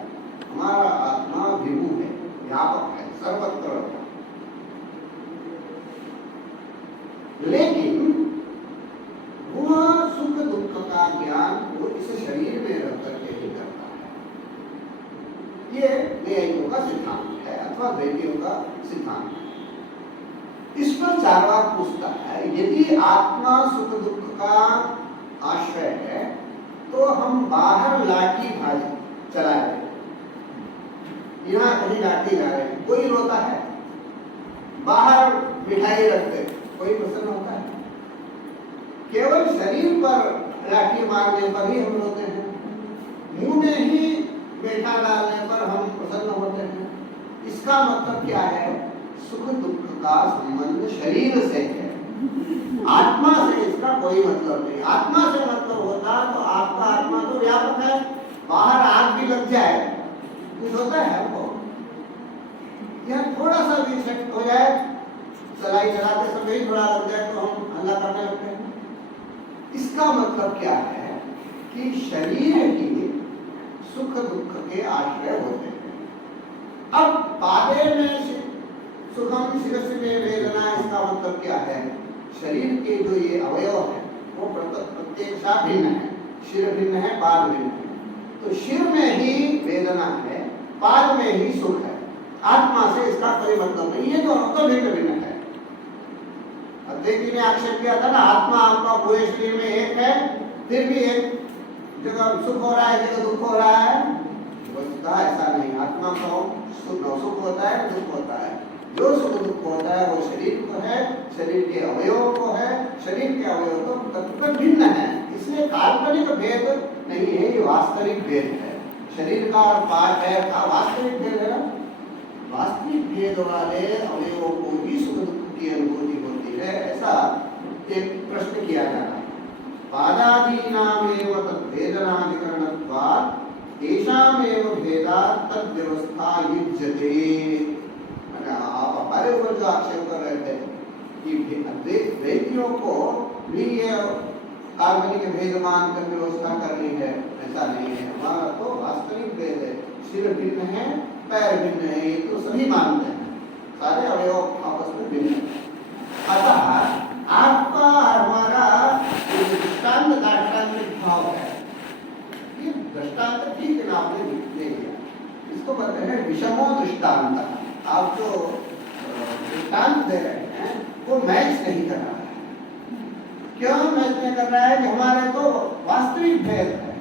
हमारा आत्मा विभू है, व्यापक है, सर्वत्र रहता है। लेकिन वह सुख दुख का ज्ञान वो इस शरीर में रह करके ही करता है। ये नैयायिकों का सिद्धांत है अथवा द्वैतियों का सिद्धांत है। इस पर चारवाक पूछता है, यदि आत्मा सुख दुख का आश्रय है तो हम बाहर लाठी भाजी चला रहे, यहाँ कहीं लाठी ला रहे, कोई रोता है? बाहर मिठाई रखते, कोई प्रसन्न होता है? केवल शरीर पर लाठी मारने पर ही हम रोते हैं, मुंह में ही मीठा डालने पर हम प्रसन्न होते हैं। इसका मतलब क्या है? सुख दुख का संबंध शरीर से है, आत्मा से इसका कोई मतलब नहीं। आत्मा से मतलब होता तो आपका आत्मा तो व्यापक है, बाहर आग भी लग जाए कुछ होता है हमको? यह थोड़ा सा भी इफेक्ट हो जाए, सलाई चलाते समय थोड़ा लग जाए तो हम हल्ला करने लगते हैं। इसका मतलब क्या है कि शरीर ही सुख दुख के आश्रय होते हैं। अब पादे में सुखम शिरस्य में वेदना, इसका मतलब क्या है? शरीर के जो ये अवयव है वो प्रत्येक भिन्न है, शिर भिन्न है, पाद भिन्न है। तो शिर में ही वेदना है, पाद में ही सुख है, आत्मा से इसका कोई मतलब नहीं है, दोनों तो भिन्न भिन्न है। अद्वैती ने आक्षेप किया था ना, आत्मा आपका पूरे शरीर में एक है, फिर भी एक जगह सुख हो रहा है, जगह दुख हो रहा है। वस्तुतः ऐसा नहीं, आत्मा को सुख होता है, दुख होता है। जो सुख दुख होता है वो शरीर को है, शरीर के अवयवों को है, शरीर के अवयव तो तत्व भिन्न है। इसलिए काल्पनिक भेद नहीं है, ये वास्तविक भेद है। शरीर का और पाद है का वास्तविक भेद है। वास्तविक भेद वाले अवयवों को ही सुख दुख की अनुभूति होती है। ऐसा एक प्रश्न किया जा रहा है। पादादीनामेव तद्वेदनाधिकरणत्वात् तेषामेव भेदात् तद्व्यवस्था युज्यते। आप हमारे ऊपर जो आक्षेप कर रहे थे कि द्वैतियों को भी ये काल्पनिक भेद मान कर व्यवस्था करनी है, ऐसा नहीं है। हमारा तो वास्तविक भेद है, सिर भिन्न है, पैर भिन्न है, ये तो सभी मानते हैं, सारे अवयव आपस में भिन्न है। अतः आपका हमारा दृष्टांत दार्शनिक भाव है, ये दृष्टांत ठीक है, आपने ले लिया, इसको कहते हैं विषमो दृष्टांत। आप जो दृष्टांत दे रहे हैं वो मैच नहीं कर रहा है। क्यों मैच नहीं कर रहा है? कि हमारे तो वास्तविक भेद है।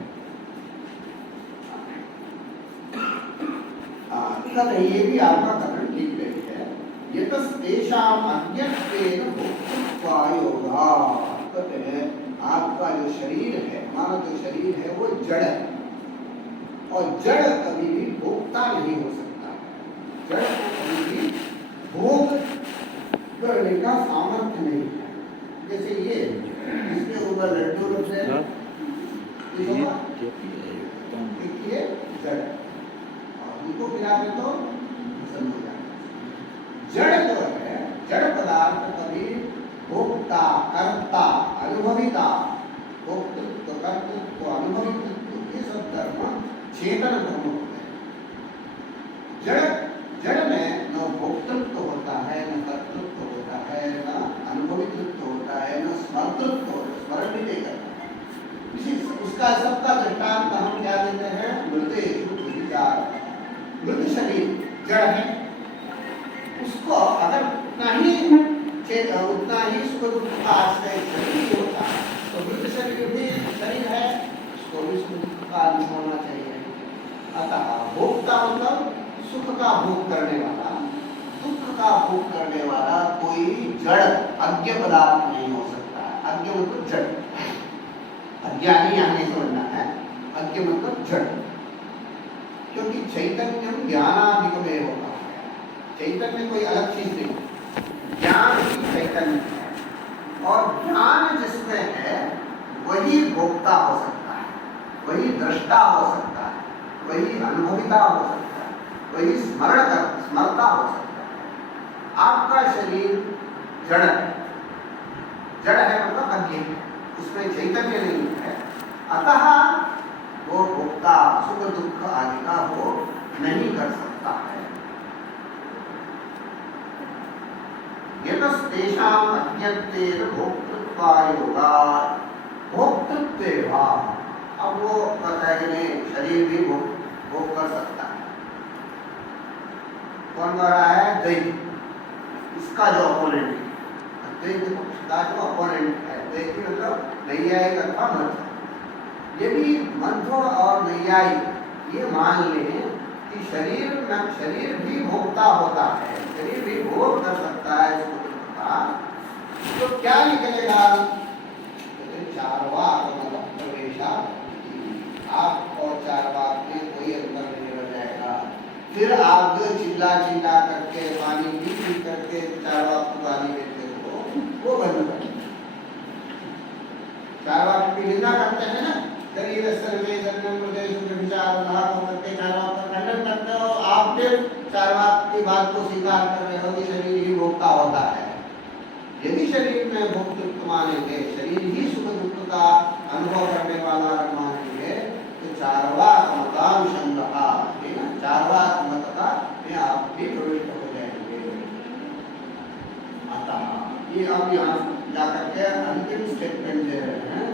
ये भी आपका कथन ठीक नहीं है। ये तो तेषाम अज्ञत्वेन भोक्तृत्वायोगा, कहते हैं आपका जो शरीर है, हमारा जो शरीर है वो जड़ है, और जड़ कभी भी भोक्ता नहीं हो सकता है। जड़ को कभी भी भोग करने का सामर्थ्य नहीं है। जैसे ये इसके ऊपर लड्डू रखते हैं, देखिए जड़, और उनको खिलाते तो पसंद हो जाता है। जड़ जो है, जड़ पदार्थ कभी भोक्ता, कर्ता, अनुभविता, भोक्तृत्व, कर्तृत्व, अनुभवित्व, ये सब धर्म चेतन धर्म होते हैं। जड़ में न भोक्तृत्व होता है, न कर्तृत्व होता है, न अनुभवित्व होता है, न स्मर्तृत्व होता है, स्मरण भी नहीं करता है। इसी उसका सबका दृष्टांत हम क्या देते हैं? मृतेषु विचार। मृत शरीर जड़ है, उसको अगर उतना ही सुख दुख का आश्रय शरीर होता तो मृत शरीर भी शरीर है, उसको भी सुख दुख का अनुभव होना चाहिए। अतः भोक्ता मतलब सुख का भोग करने वाला, दुख का भोग करने वाला कोई जड़ अज्ञ पदार्थ नहीं हो सकता है। अज्ञ मतलब जड़, अज्ञानी यहाँ नहीं समझना है, अज्ञ मतलब जड़, क्योंकि चैतन्यम ज्ञानाधिगमे होता है। चैतन्य कोई अलग चीज नहीं, ज्ञान ही चैतन्य है। और ज्ञान जिसमें है वही भोक्ता हो सकता है, वही दृष्टा हो सकता है, वही अनुभविता हो सकता है, वही स्मरता हो सकता है। आपका शरीर जड़ है, जड़ है मतलब अज्ञ है, उसमें चैतन्य नहीं है, अतः वो भोक्ता सुख दुख आदि का वो नहीं कर सकता है। यतस्तेषाम् अज्ञत्वेन भोक्तृत्वायोगात् भोक्तृत्वेवा। अब वो कहता है कि नहीं, शरीर भी भोग कर सकता है। कौन कह रहा है? द्वैत, इसका जो अपोनेंट है, द्वैत पक्ष का जो अपोनेंट है, द्वैत मतलब नैयायिक अथवा मध्व। यदि मध्व और नैयायिक ये मान लें कि शरीर भी भोक्ता होता है, शरीर भी भोग कर सकता है का, तो क्या निकलेगा? चारवाक मतलब प्रवेशा, आप और चारवाक में कोई अंतर नहीं रह जाएगा। फिर आप जो चिल्ला चिल्ला करके पानी पी करके चारवाक को गाली देते हो, वो बंद कर। चारवाक की निंदा करते हैं ना, शरीर सर्वे जन्म प्रदेश विचार करके चारवाक का खंडन करते हो, आप फिर चारवाक की बात को स्वीकार कर रहे हो कि शरीर ही भोक्ता होता है। यदि शरीर में भोक्तृत्व मानेंगे, शरीर ही सुख दुख का अनुभव करने वाला मानेंगे, तो चारवाक मतानुसंगता है ना, चारवाक मत का में आप भी प्रविष्ट हो जाएंगे। अतः ये अब यहाँ जाकर के अंतिम स्टेटमेंट दे रहे हैं,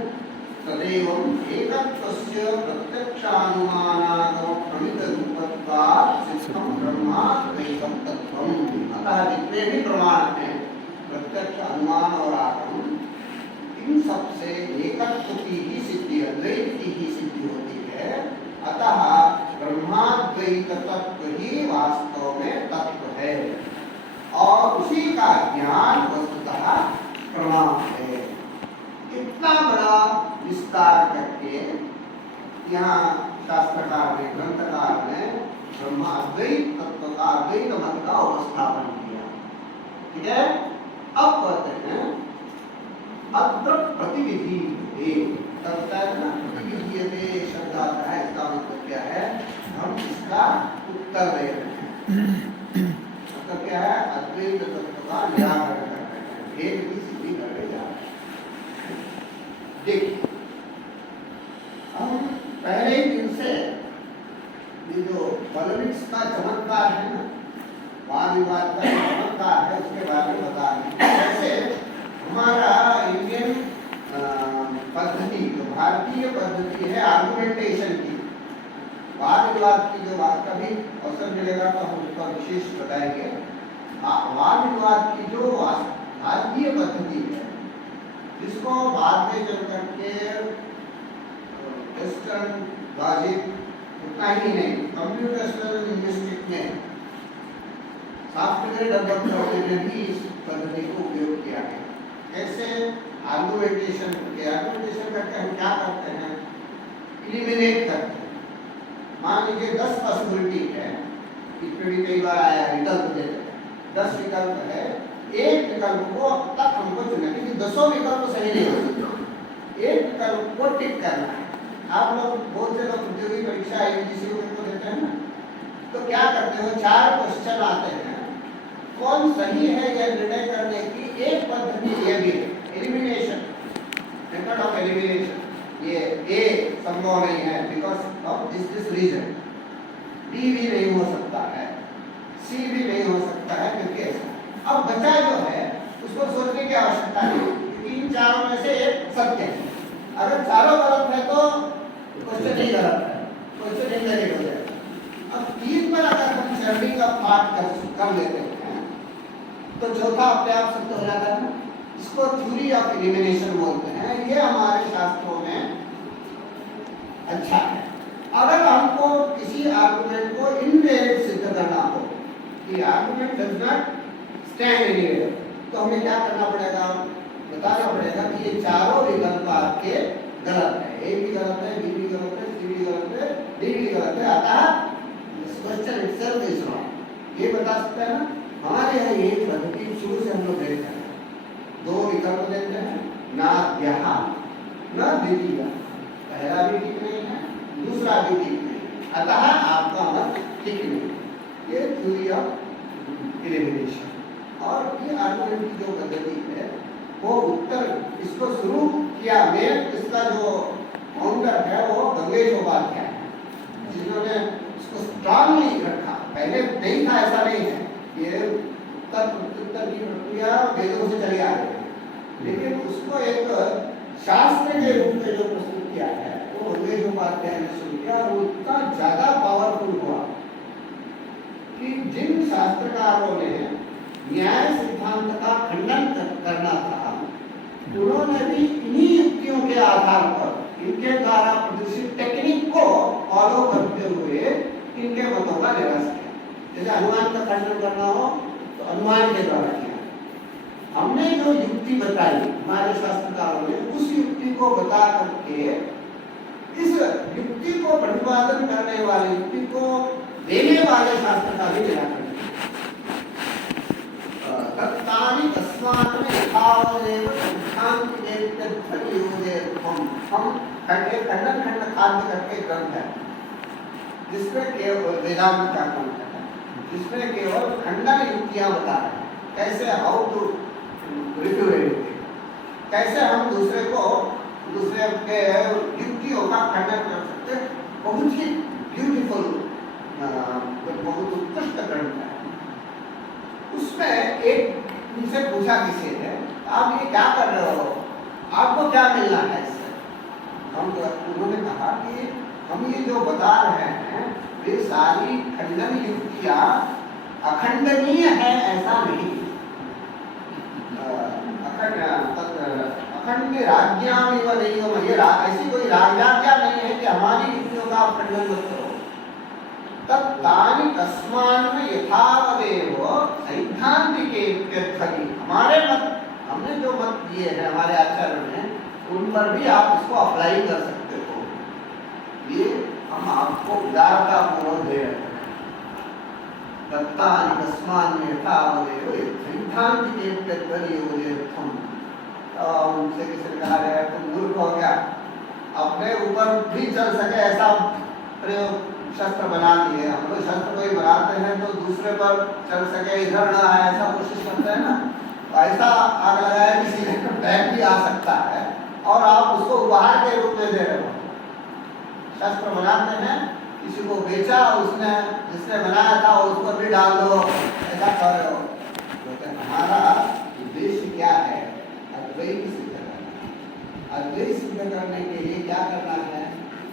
तदेवं एकत्वस्य प्रत्यक्षानुमानागम प्रमित रूपत्वात् सिद्धं ब्रह्माद्वैतं तत्त्वम्। अतः जितने भी प्रमाण हैं, प्रत्यक्ष अनुमान और आगम, इन सबसे एकत्व की ही सिद्धि, अद्वैत की ही सिद्धि होती है। अतः ब्रह्माद्वैत तत्व ही वास्तव में तत्व है और उसी का ज्ञान वस्तुतः प्रमाण है। इतना बड़ा विस्तार करके यहाँ शास्त्रकार ने, ग्रंथकार ने ब्रह्माद्वैत तत्व का, अद्वैत मत का उपस्थापन किया। ठीक है, अब कहते हैं अत्र प्रतिविधि प्रतिविधीयते शब्द आता है, इसका मतलब क्या है? हम इसका उत्तर दे रहे हैं। मतलब क्या है? अद्वैत तत्व का निराकरण कर रहे हैं, भेद की सिद्धि करने जा रहे हैं। देखिए, हम पहले ही दिन से ये जो पॉलिटिक्स का चमत्कार है ना, वाद विवाद का चमत्कार है, उसके बारे में बता रहे हैं। जैसे हमारा इंडियन पद्धति, जो भारतीय पद्धति है आर्गुमेंटेशन की, वाद विवाद की जो बात, कभी अवसर मिलेगा तो हम उसका विशेष बताएंगे। वाद विवाद की जो भारतीय पद्धति है, जिसको बाद में चल करके वेस्टर्न लॉजिक, उतना ही नहीं, कंप्यूटेशनल लिंग्विस्टिक में सॉफ्टवेयर डेवलप करने में भी इस पद्धति को उपयोग किया गया। कैसे? आर्गुमेंटेशन करके, आर्गुमेंटेशन करके हम क्या करते हैं? इलिमिनेट करते हैं। मान लीजिए 10 पॉसिबिलिटी है, इसमें भी कई बार आया विकल्प देते हैं, 10 विकल्प है, एक विकल्प को अब तक हमको चुना, क्योंकि 10 विकल्प सही नहीं हो सकते, एक विकल्प को टिक करना है। आप लोग बहुत से लोग प्रतियोगी परीक्षा यूजीसी को देते हैं ना, तो क्या करते हो? 4 क्वेश्चन आते हैं, कौन सही है यह निर्णय करने की एक पद्धति ये भी है, एलिमिनेशन, मेथड ऑफ एलिमिनेशन। ये ए संभव नहीं है because of this reason, B भी नहीं हो सकता है, सी भी नहीं हो सकता है, क्योंकि ऐसा। अब बचा जो है उसको सोचने की आवश्यकता नहीं, क्योंकि इन चारों में से एक सत्य है। अगर चारों गलत है तो क्वेश्चन ही गलत है, क्वेश्चन इनवैलिड हो जाएगा। अब 3 पर अगर हम शर्मी का पाठ कर लेते हैं तो चौथा अपने आप सत्य हो जाता है। इसको थ्योरी ऑफ एलिमिनेशन बोलते हैं। ये हमारे शास्त्रों में अच्छा है। अगर हमको किसी आर्गुमेंट को इनवैलिड सिद्ध करना हो कि argument does not stand anywhere, तो हमें क्या करना पड़ेगा? बताना पड़ेगा कि ये चारों विकल्प आपके गलत है, ए भी गलत है, बी भी गलत है, सी भी गलत है, डी भी गलत है। अतः this question itself is wrong. ये बता सकते हैं ना, हमारे यहाँ ये पद्धति शुरू से हम लोग देखते हैं, दो विकल्प देते हैं, ना यहा न द्वितीय, पहला भी ठीक नहीं है, दूसरा भी ठीक नहीं, अतः आपका मत ठीक नहीं। ये थ्योरी ऑफ एलिमिनेशन। और ये आर्गुमेंट की जो पद्धति है वो उत्तर, इसको शुरू किया में इसका जो फाउंडर है वो गंगेश उपाध्याय है, जिन्होंने इसको स्ट्रांगली रखा। पहले नहीं था, ऐसा नहीं है, ये उत्तर प्रत्युत्तर की प्रक्रिया वेदों से चली आ रही है, लेकिन उसको एक शास्त्र के रूप में जो प्रस्तुत किया है वो गंगेश उपाध्याय ने शुरू किया, और उतना ज्यादा पावरफुल हुआ कि जिन शास्त्रकारों ने न्याय सिद्धांत का खंडन करना था, उन्होंने भी इन्हीं युक्तियों के आधार पर, इनके द्वारा प्रदर्शित टेक्निक को फॉलो करते हुए इनके मतों का निराश किया। जैसे अनुमान का खंडन करना हो तो अनुमान के द्वारा किया। हमने जो युक्ति बताई हमारे शास्त्रकारों ने, उस युक्ति को बता करके इस युक्ति को प्रतिपादन करने वाले, युक्ति को देने वाले शास्त्र का भी निराकरण। तत्तानि तस्मात् यथावदेव हम खंडन खंड खाद्य करके ग्रंथ है, जिसमें केवल वेदांत का ग्रंथ है, जिसमें केवल खंडन युक्तियां बता रहे हैं, कैसे हाउ टू रिफ्यूट, कैसे हम दूसरे के युक्तियों का खंडन कर सकते हैं। बहुत ही ब्यूटीफुल, बहुत उत्कृष्ट ग्रंथ है। उसमें एक उनसे पूछा किसी ने, आप ये क्या कर रहे हो, आपको क्या मिलना है इससे? उन्होंने कहा कि हम ये जो बता रहे हैं वे सारी खंडन युक्तियां अखंडनीय है, ऐसा नहीं। अखंड राज्याम इव नैव, ये ऐसी कोई राज्ञा नहीं है कि हमारी युक्तियों का आप खंडन मत करो। तत्तानि तस्मान् यथावदेव सैद्धांतिके इत्यर्थि, हमारे मत, हमने जो मत दिए हैं हमारे आचार्य ने, उन पर भी आप इसको अप्लाई कर सकते हो। ये हम आपको उदारता पूर्वक दे रहे हैं। तत्तानि तस्मान् यथावदेव सैद्धांतिके इत्यर्थम। उनसे किसी ने कहा है तुम मूर्ख हो गया, अपने ऊपर भी चल सके ऐसा प्रयोग शस्त्र बना दिए। हम लोग शस्त्र कोई बनाते हैं तो दूसरे पर चल सके, इधर ना आए, ऐसा कोशिश करते हैं ना, तो ऐसा आग लगाया किसी ने बैग भी आ सकता है और आप उसको उपहार के रूप में दे रहे हो। शस्त्र बनाते हैं, किसी को बेचा, उसने जिसने बनाया था उस पर भी डाल दो, ऐसा कर रहे हो। तो हमारा उद्देश्य क्या है? अद्वैत सिद्ध करना। अद्वैत सिद्ध करने के लिए क्या करना है?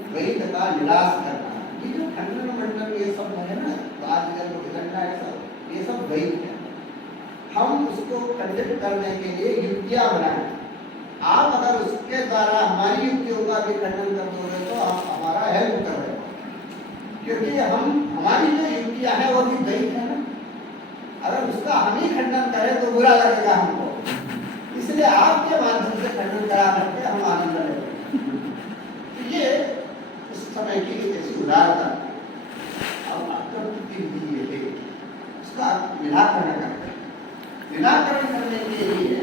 द्वैत का निराश करना। ये जो खंडन मंडन ये सब है ना, ये सब द्वैत है। हम उसको खंडित करने के लिए युक्तियां बनाएं। आप अगर उसके द्वारा हमारी युक्तियों का भी खंडन कर दोगे तो आप हमारा हेल्प कर रहे हो, क्योंकि हमारी जो युक्तियां हैं वो भी द्वैत है ना। अगर उसका हम ही खंडन करें तो बुरा लगेगा हमको, इसलिए आपके माध्यम से खंडन करा करके हम आनंद लेंगे। ये उस समय की ऐसी उदारता। अब उसका निराकरण करते हैं। निराकरण करने के लिए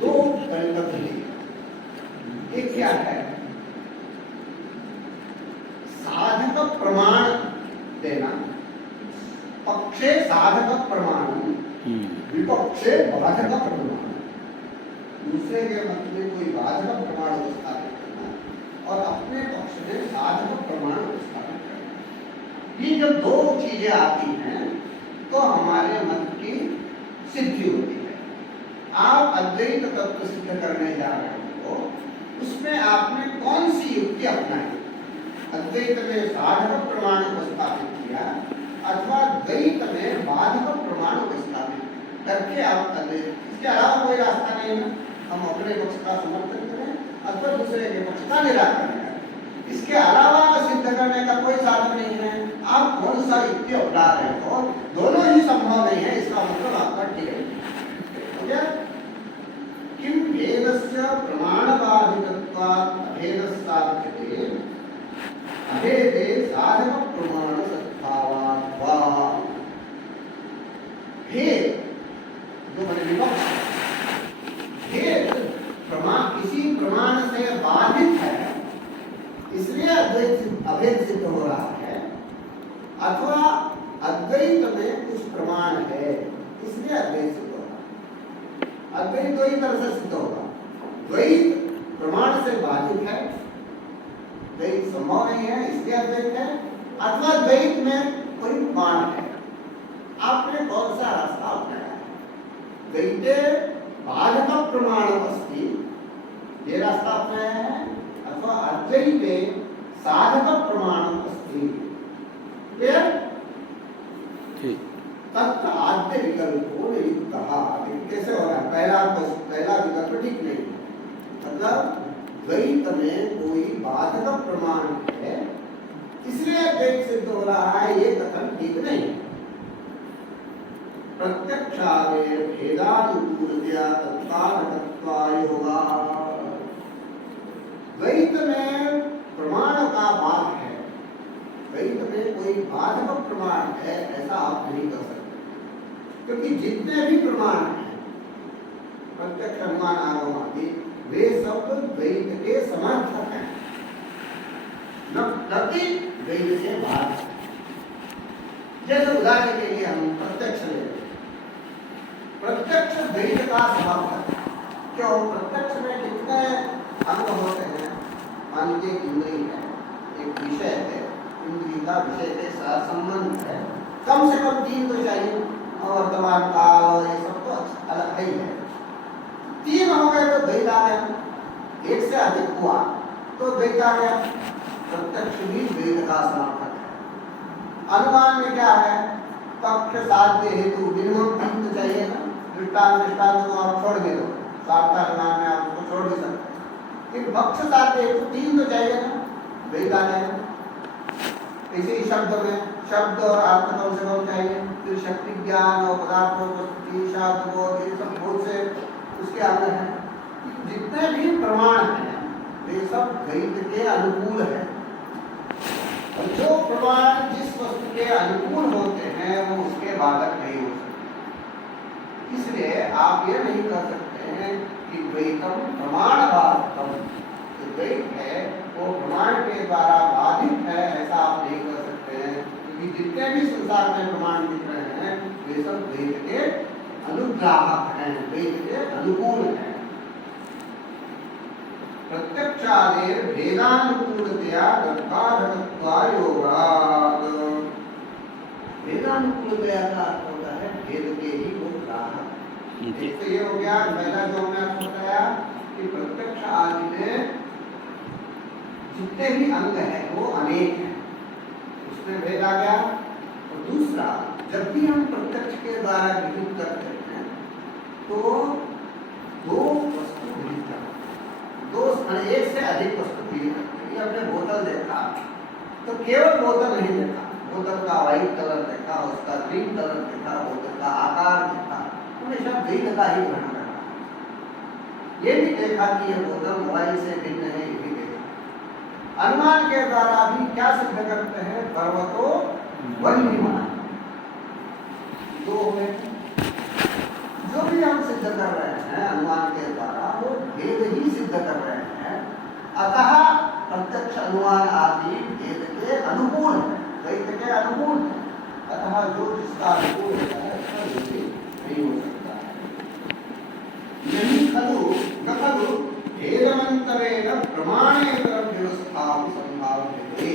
दो परिपथ लिए। एक क्या है? साधक प्रमाण देना। पक्षे साधक प्रमाण, विपक्षे बाधक प्रमाण। दूसरे के मत में कोई बाधक प्रमाण स्थापित करना और अपने पक्ष में साधक प्रमाण स्थापित करना। ये जब दो चीजें आती हैं तो हमारे मत की सिद्धि होती है। आप अद्वैत तत्व सिद्ध करने जा रहे हो, उसमें आपने कौन सी युक्ति अपनाई? अद्वैत में साधक प्रमाण को स्थापित किया अथवा द्वैत में बाधक प्रमाण को स्थापित करके आप अद्वैत, इसके अलावा कोई रास्ता नहीं है। हम अपने पक्ष का समर्थन करें अथवा दूसरे के पक्ष का निराकरण करें, इसके अलावा सिद्ध करने का कोई साधन नहीं है। आप कौन सा युक्ति अपना रहे हो, दोनों ही संभव नहीं है, इसका मतलब आपका ठीक है। किम भेदस्य प्रमाणबाधितत्वात् अभेदस्साध्यते अभेदे साधक प्रमाण सद्भावात् अथवा अद्वैत में कुछ प्रमाण है इसलिए अद्वैत सिद्ध होगा। अद्वैत दो ही तरह से सिद्ध होगा, द्वैत प्रमाण से बाधित है, द्वैत संभव नहीं है इसलिए अद्वैत है, अथवा द्वैत में कोई प्रमाण है। आपने कौन सा रास्ता अपनाया है? द्वैते बाधक प्रमाण अस्ति ये रास्ता अपनाया है, अथवा अद्वैते साधक प्रमाण अस्ति। क्लियर? ठीक। तत्र आद्य विकल्पो नियुक्तः। कैसे हो रहा है? पहला विकल्प ठीक नहीं है, मतलब द्वैत में कोई बाधक प्रमाण है इसलिए द्वैत सिद्ध हो रहा है, ये कथन ठीक नहीं है। प्रत्यक्षादे भेदानुकूलतया तत्कारणत्वायोगा। द्वैत में प्रमाण का बाध है, द्वैत में कोई बाधक प्रमाण है ऐसा आप नहीं कर सकते, क्योंकि जितने भी प्रमाण हैं प्रत्यक्ष अनुमान आगम आदि वे सब द्वैत के समर्थक हैं, न द्वैत से बाहर है। जैसे उदाहरण के लिए हम प्रत्यक्ष ले, प्रत्यक्ष द्वैत का समर्थक है। क्यों? प्रत्यक्ष में कितने अंग होते हैं? मान लीजिए इंद्रिय है, एक विषय है, इंद्रिय का विषय के साथ संबंध है, कम से कम 3 तो चाहिए, और वर्तमान काल और ये सब तो अलग ही है। 3 हो गए तो द्वैत आ गया, 1 से अधिक हुआ तो द्वैत आ गया। प्रत्यक्ष भी द्वैत का समर्थक है। अनुमान में क्या है? पक्ष साध्य हेतु मिनिमम 3 तो चाहिए ना, दृष्टांत को आप छोड़ दे दो, सार्थक अनुमान में आप उसको छोड़ भी सकते हैं, लेकिन पक्ष साध्य हेतु 3 तो चाहिए ना, द्वैत आ जाएगा। इसी शब्द में शब्द और अर्थ कम से कम चाहिए, फिर शक्ति ज्ञान और पदार्थों को शास्त्र को ये सब बहुत से उसके आगे हैं। जितने भी प्रमाण हैं वे सब द्वैत के अनुकूल हैं, और जो प्रमाण जिस वस्तु के अनुकूल होते हैं वो उसके बाधक नहीं हो सकते। इसलिए आप ये नहीं कर सकते हैं कि द्वैतम प्रमाण बाधकम, जो द्वैत है वो प्रमाण के द्वारा बाधित है ऐसा आप नहीं कर सकते हैं, क्योंकि जितने भी संसार में प्रमाण दिख रहे हैं वे सब द्वैत के अनुग्राहक हैं, द्वैत के अनुकूल हैं। प्रत्यक्षादेर भेदानुकूलतया तत्कारणत्वायोगात्। भेदानुकूलतया का अर्थ होता है भेद के ही वो ग्राहक। एक तो ये हो गया पहला जो हमने आपको बताया कि प्रत्यक्ष आदि में जितने भी अंग हैं वो अनेक हैं, उसमें भेद आ गया। और दूसरा, जब भी हम प्रत्यक्ष के द्वारा ग्रहित करते हैं तो 2 वस्तु ग्रहित करते हैं, 2 एक से अधिक वस्तु ग्रहित करते हैं। ये हमने बोतल देखा तो केवल बोतल नहीं देखा, बोतल का व्हाइट कलर देखा, उसका ग्रीन कलर देखा, बोतल का आकार देखा, हमेशा ग्रीन का ही ग्रहण करना। ये भी देखा कि यह बोतल मोबाइल से भिन्न है, ये भी देखा। अनुमान के द्वारा भी क्या सिद्ध करते हैं? पर्वतो वन्यमान, 2 हो गए। जो भी हम सिद्ध कर रहे हैं अनुमान के द्वारा वो भेद ही सिद्ध कर रहे हैं, अतः प्रत्यक्ष अनुमान आदि भेद के अनुकूल है, द्वैत के अनुकूल है। अतः जो जिसका अनुकूल होता है उसका विपरीत नहीं हो सकता है। यही खलु न खलु भेदमंतरेण प्रमाणेतर व्यवस्था संभाव्यते।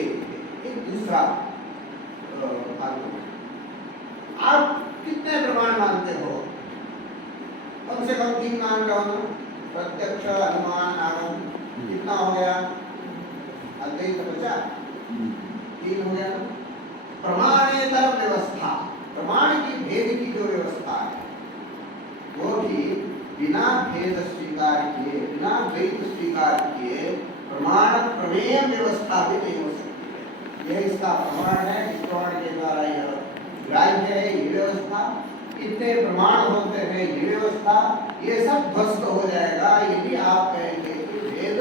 एक दूसरा आप कितने प्रमाण मानते हो? कम से कम 3 मान रहे हो ना, प्रत्यक्ष अनुमान आगम, कितना हो गया? अद्वैत बचा 3 हो गया ना। प्रमाणेतर व्यवस्था, प्रमाण की भेद की जो व्यवस्था है वो भी बिना भेद स्वीकार किए, बिना द्वैत स्वीकार किए प्रमाण प्रमेय व्यवस्था भी नहीं हो सकती है। यह इसका प्रमाण है, इस प्रमाण के द्वारा यह ग्राह्य है, ये व्यवस्था, इतने प्रमाण होते हैं ये व्यवस्था, ये सब ध्वस्त हो जाएगा यदि आप कहेंगे कि भेद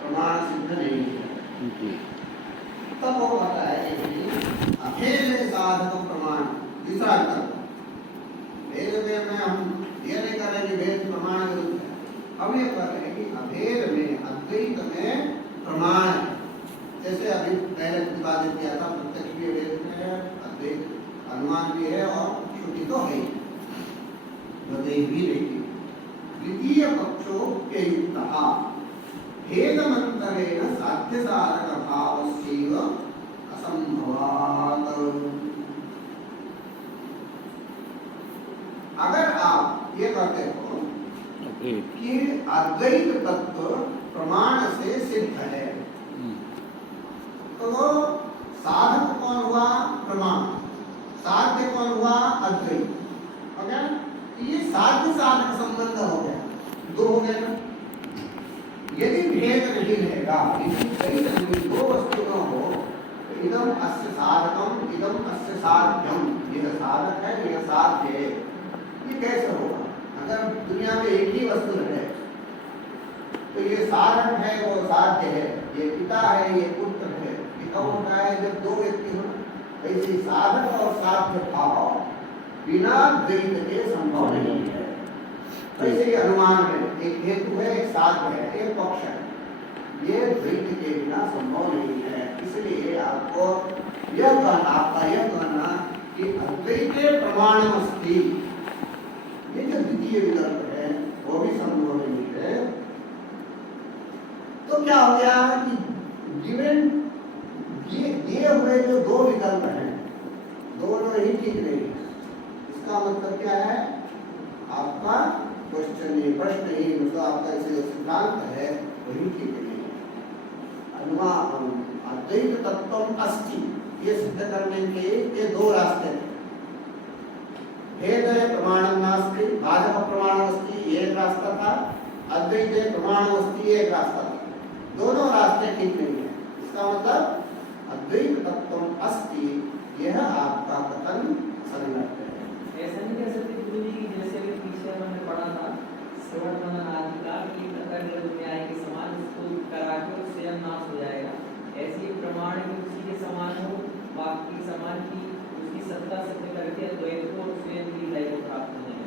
प्रमाण सिद्ध नहीं है। तब वो कहता है कि अभेद साधक प्रमाण, दूसरा विकल्प। भेद में हम ये नहीं कर रहे कि भेद प्रमाण विरुद्ध है, हम ये कह रहे हैं कि अभेद में, अद्वैत में प्रमाण है। जैसे अभी पहले प्रतिपादित किया था प्रत्यक्ष भी अभेद में है, अनुमान भी है और श्रुति तो है ही। द्वितीय पक्षो युक्तः भेदमन्तरेण साध्यसाधक भावस्यैव असंभवात्। अगर आप ये कहते हो कि अद्वैत तत्व प्रमाण से सिद्ध है, तो साधक कौन हुआ? प्रमाण। साध्य कौन हुआ? अद्वैत। ओके, ये साध्य साधक संबंध हो गया, दो हो गए ना। यदि भेद नहीं रहेगा, यदि दो वस्तु न हो, तो इदम अस्य साधकम इदम अस्य साध्यम, यह साधक है यह साध्य है, ये कैसे होगा? अगर दुनिया में एक ही वस्तु है तो ये साधक है वो साध्य है, ये पिता है ये पुत्र है, ये कब होता है? जब दो व्यक्ति हो। ऐसे साधक और साध्य भाव बिना द्वैत के संभव नहीं है। ऐसे ही अनुमान है, एक हेतु है एक साध्य है एक पक्ष है, ये द्वैत के बिना संभव नहीं है। इसलिए आपको यह कहना, आपका यह कहना कि अद्वैते प्रमाणमस्ति, ये जो द्वितीय विकल्प है वो भी संभव नहीं है। तो क्या हो गया कि गिवन दिए हुए जो दो विकल्प हैं दोनों ही ठीक नहीं है। इसका मतलब क्या है? आपका क्वेश्चन ये प्रश्न ही मतलब आपका जो सिद्धांत है वही ठीक नहीं है। अनुमान अद्वैत तत्वम अस्ति ये सिद्ध करने के ये दो रास्ते हैं। भेद प्रमाणम नास्ति, बाधक प्रमाणमस्ति एक रास्ता था, अद्वैत प्रमाणमस्ति एक रास्ता था। दोनों रास्ते ठीक नहीं है। इसका मतलब अद्वैत तत्वम अस्ति यह आपका कथन संगत है। ऐसा नहीं कह सकते गुरु जी की जैसे अभी पीछे हमने पढ़ा था श्रवण मनन आदि का कि अगर न्याय के समान इसको करा के स्वयं नाश हो जाएगा, ऐसे ही प्रमाण भी उसी के समान हो, बाकी समान की उसकी सत्ता सिद्ध करके द्वैत को स्वयं की लय को प्राप्त हो जाए।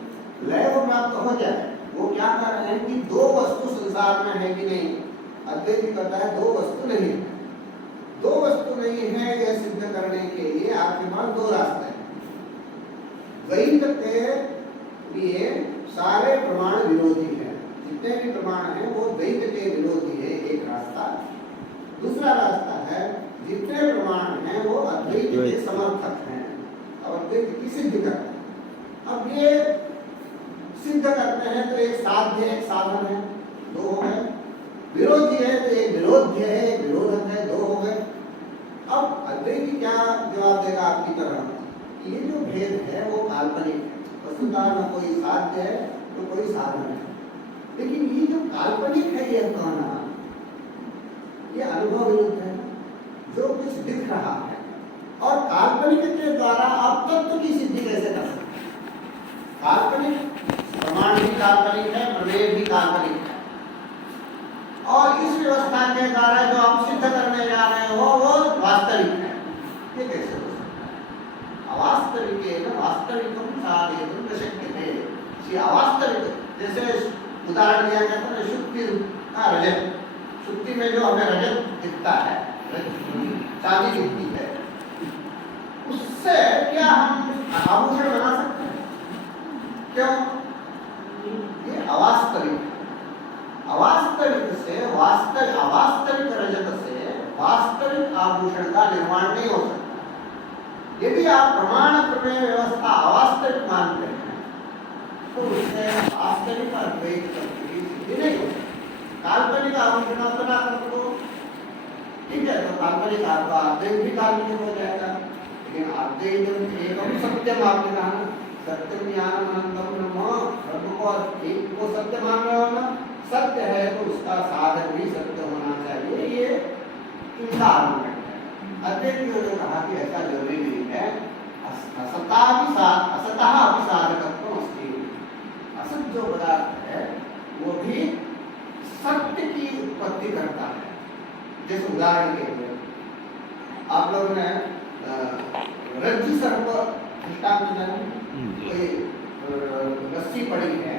लय को प्राप्त हो जाए। वो क्या कर रहे हैं कि दो वस्तु संसार में है कि नहीं? अद्वैत कहता है दो वस्तु नहीं है। दो वस्तु नहीं है यह सिद्ध करने के लिए आपके पास दो रास्ते हैं। द्वैत के लिए सारे प्रमाण विरोधी है, जितने भी प्रमाण हैं वो द्वैत के विरोधी है, एक रास्ता। दूसरा रास्ता है जितने प्रमाण हैं वो अद्वैत के समर्थक हैं और अद्वैत की सिद्ध करते हैं। अब ये सिद्ध करते हैं तो एक साध्य एक साधन है, दो हो गए। विरोधी है तो एक विरोध्य है एक विरोधक है, दो हो गए। अब अद्वैत क्या जवाब देगा आपकी तरह? ये जो भेद है वो काल्पनिक है, वस्तुतः न कोई साध्य है तो कोई साधन है। लेकिन ये जो काल्पनिक है ये कहना, ये अनुभव विरुद्ध है। जो कुछ दिख रहा है और काल्पनिक के द्वारा आप तत्व की सिद्धि कैसे कर सकते? काल्पनिक प्रमाण भी काल्पनिक है, प्रमेय भी काल्पनिक है, और इस व्यवस्था के द्वारा जो आप सिद्ध करने जा रहे हो वो वास्तविक है। ये कैसे हो सकता है? अवास्तविकेन वास्तविकं साधयितुं न शक्यते। ये अवास्तविक, जैसे उदाहरण दिया गया था ना शुक्ति रजत, शुक्ति में जो हमें रजत दिखता है, चांदी दिखती है, उससे क्या हम आभूषण बना सकते हैं? क्यों? ये अवास्तविक है। अवास्तविक से अवास्तविक रजत से वास्तविक आभूषण का निर्माण नहीं हो सकता। यदि आप प्रमाण प्रमेय व्यवस्था अवास्तविक मानते हैं तो उससे वास्तविक अद्वैत की सिद्धि नहीं हो सकती। काल्पनिक आभूषण बना कर दो, ठीक है, तो काल्पनिक आपका अद्वैत भी काल्पनिक हो जाएगा। लेकिन अद्वैत एकम सत्यम आपने कहा ना, सत्यम ज्ञानम अनंतम ब्रह्म, ब्रह्म को एक को सत्य मान रहे हो ना, सत्य है तो उसका साधन भी सत्य होना चाहिए। ये इनका आर्गुमेंट है। अद्वैतियों ने कहा कि ऐसा जरूरी नहीं है। असतः अपि साधकत्वम् अस्ति। असत जो पदार्थ है वो भी सत्य की उत्पत्ति करता है। जैसे उदाहरण के लिए आप लोगों ने रज्जु सर्प दृष्टांत जाना, कोई रस्सी पड़ी है,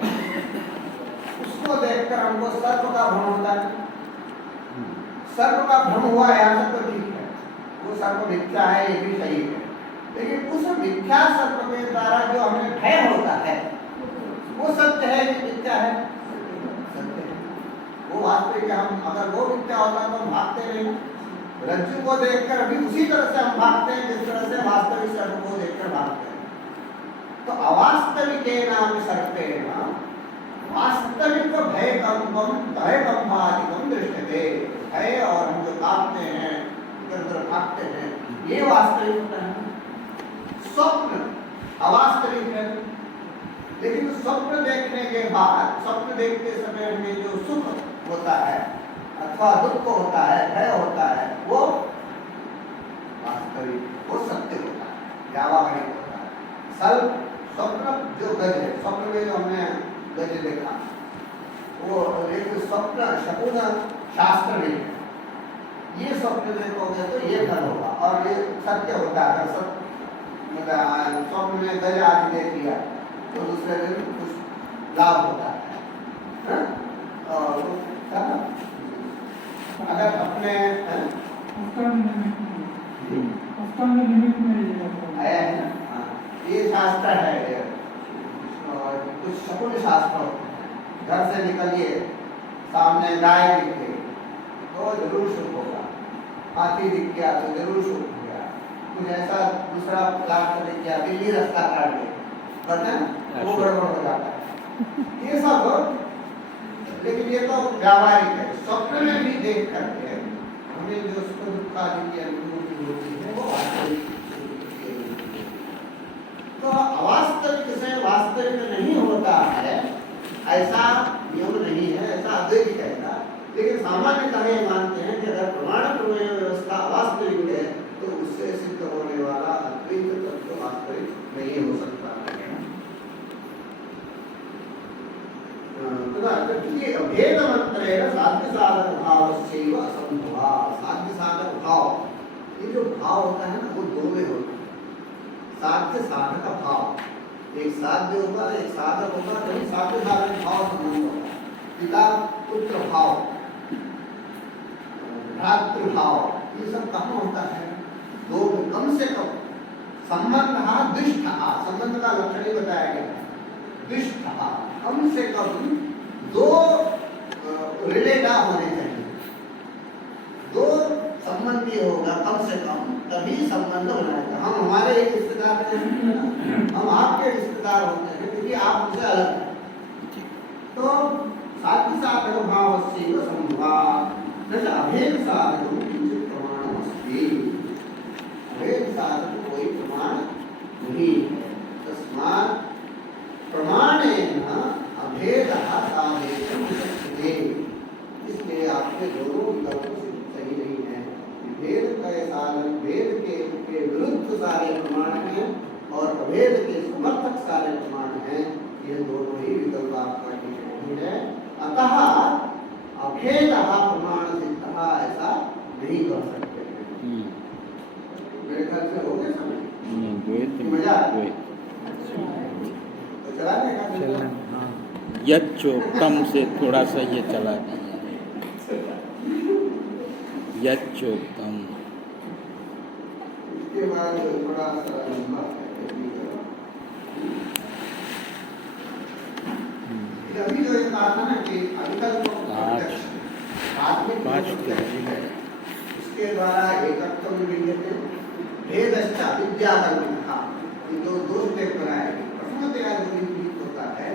उसको देखकर हमको सर्प का भ्रम होता है। सर्प का भ्रम हुआ है यहाँ तक तो ठीक है, वो सर्प मिथ्या है ये भी सही है, लेकिन उस मिथ्या सर्प के द्वारा जो हमें भय होता है वो सत्य है कि मिथ्या है? सत्य है। वो वास्तविक है। हम अगर वो मिथ्या होता तो हम भागते नहीं। रज्जु को देखकर भी उसी तरह से हम भागते हैं जिस तरह से वास्तविक सर्प को देखकर भागते हैं। तो अवास्तविकेन सर्पेण वास्तविक भयकंपादिकम दृश्यते। भय और हम जो कांपते हैं, इधर-उधर भागते हैं, ये वास्तविक होता है। स्वप्न अवास्तविक है, लेकिन स्वप्न देखने के बाद, स्वप्न देखते समय हमें जो सुख होता है अथवा दुख होता है, भय होता है, वो वास्तविक, वो सत्य होता है, व्यावहारिक होता है। स्वप्न जो गज है, स्वप्न में जो हमने गज देखा, वो एक स्वप्न शकुन शास्त्र में है। ये स्वप्न देखोगे तो ये फल होगा और ये सत्य होता है। अगर स्वप्न में गज आदि देख लिया तो दूसरे दिन कुछ लाभ होता है। और अगर अपने ये शास्त्र है, और कुछ शकुन शास्त्र होते हैं। घर से निकलिए, सामने गाय दिख गई तो जरूर शुभ होगा, हाथी दिख गया तो जरूर शुभ हो गया, कुछ ऐसा दूसरा पदार्थ दिख गया, बिल्ली रास्ता काट गई, पता है वो गड़बड़ हो जाता है। ये सब, लेकिन ये तो व्यावहारिक है। स्वप्न में भी देख करके हमें जो सुख दुख आदि की अनुभूति होती है वो वास्तविक। तो अवास्तविक से वास्तविक नहीं होता है ऐसा नियम नहीं है, ऐसा अद्वैत कहता। लेकिन सामान्यतः ये मानते हैं कि अगर प्रमाण प्रमेय व्यवस्था अवास्तविक है तो उससे सिद्ध होने वाला अद्वैत तत्व वास्तविक नहीं हो सकता है। भेद मंत्रेण साध्य साधक भावस्यैव असंभवा। साध्य साधक भाव, ये जो भाव होता है ना, वो दो में होता है। साध्य साधक भाव, एक साध्य होगा, एक साधक होगा, तो साध्य साधक भाव संबंध होगा। पिता पुत्र भाव, भ्रातृभाव, ये सब कहाँ होता है? दो में कम से कम। संबंध दुष्ट, संबंध का लक्षण ही बताया गया। दुष्ट, कम से कम दो रिलेटा होने चाहिए, दो संबंधी होगा कम से कम, तभी संबंध बनाएगा। हम हमारे एक रिश्तेदार हैं, हम आपके रिश्तेदार होते हैं क्योंकि आप हमसे अलग हैं। तो साध्य साधक भावस्यैव संभवा न अभेद साधक किंचित प्रमाणमस्ति। अभेद साधक कोई प्रमाण नहीं है। तस्मात् प्रमाणेन अभेदः साधयितुं न शक्यते। इसलिए आपके दोनों विकल्प सही नहीं है। भेद के साधन, भेद के विरुद्ध सारे प्रमाण हैं और अभेद के समर्थक सारे प्रमाण हैं। ये दोनों ही विकल्प आपका ठीक नहीं है। अतः अभेदः प्रमाण सिद्धः ऐसा नहीं कर सकते हैं। मेरे ख्याल से हो गया समझ? मजा तो चलाने का यच्चोक्तम से थोड़ा सा ये चला यच्चोक्तम, इसके बाद थोड़ा सा लंबा अभी जो ये कहा था ना कि अविकल्प इसके द्वारा एकत्व विद्यते भेदश्च अविद्याकल्पितः। ये जो दो स्टेप बनाए, प्रथमतया जो विहित होता है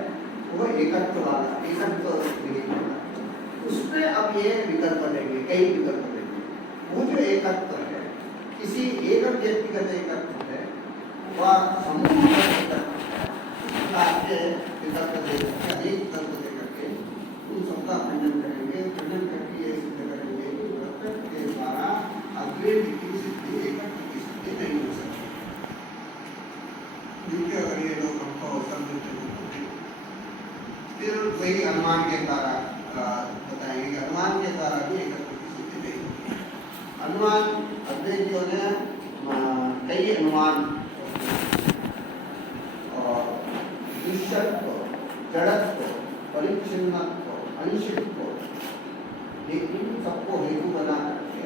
वो एकत्व वाला, एकत्व विहित होता है। उसमें अब ये विकल्प लेंगे, कई विकल्प लेंगे। वो जो एकत्व है, किसी एक व्यक्तिगत एकत्व है, वह समूह एकत्व है। विकल्प दे करके, अनेक विकल्प दे करके उन सबका खंडन करेंगे। खंडन करके ये सिद्ध करेंगे कि प्रत्यक्ष के द्वारा अद्वैत की सिद्धि, एकत्व की सिद्धि नहीं हो सकती। देखिए अगर ये लोग हमको समझते फिर वही अनुमान के द्वारा बताएंगे कि अनुमान के द्वारा भी एकत्व की सिद्धि नहीं होती। अनुमान अद्वैतियों ने कई अनुमान और निश्चत्व, जड़त्व, परिच्छिन्नत्व, अंशित्व, लेकिन सबको हेतु बना करके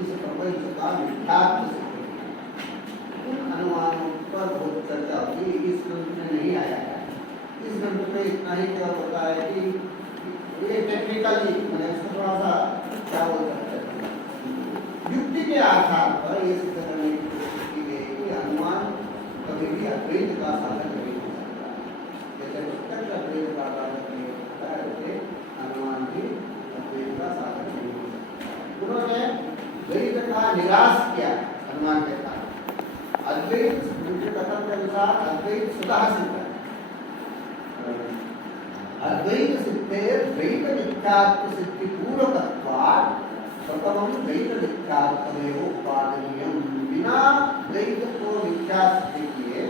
इस प्रपंच का मिथ्यात्व सिद्ध किया। उन अनुमानों पर में इतना ही क्या होता है कि ये टेक्निकली मैंने इसको थोड़ा सा क्या बोल सकते हैं, युक्ति के आधार पर ये सिद्ध करने की कोशिश की गई कि अनुमान कभी भी अद्वैत का साधन नहीं हो सकता। जैसे प्रत्यक्ष अद्वैत का साधन नहीं हो सकता है, वैसे अनुमान भी अद्वैत का साधन नहीं हो सकता। उन्होंने द्वैत का निराश किया अनुमान के साथ। अद्वैत उनके कथन के अनुसार अद्वैत स्वतः सिद्ध है। अद्वैत सिद्धे द्वैत मिथ्यात्व सिद्धि पूर्वकत्वात् प्रथमं द्वैत मिथ्यात्वमेव उपादनीयम्। बिना द्वैत को मिथ्या सिद्धि किए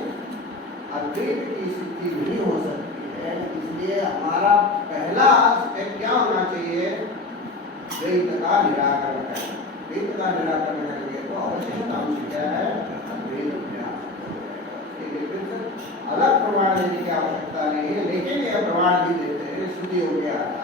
अद्वैत की सिद्धि नहीं हो सकती है। इसलिए हमारा पहला स्टेप क्या होना चाहिए? द्वैत का निराकरण करना। द्वैत का निराकरण करेंगे तो अवशिष्ट अंश क्या है? अद्वैत अभ्यास। अलग प्रमाण देने की आवश्यकता नहीं है, लेकिन यह प्रमाण भी देते हैं श्रुतियों के आधार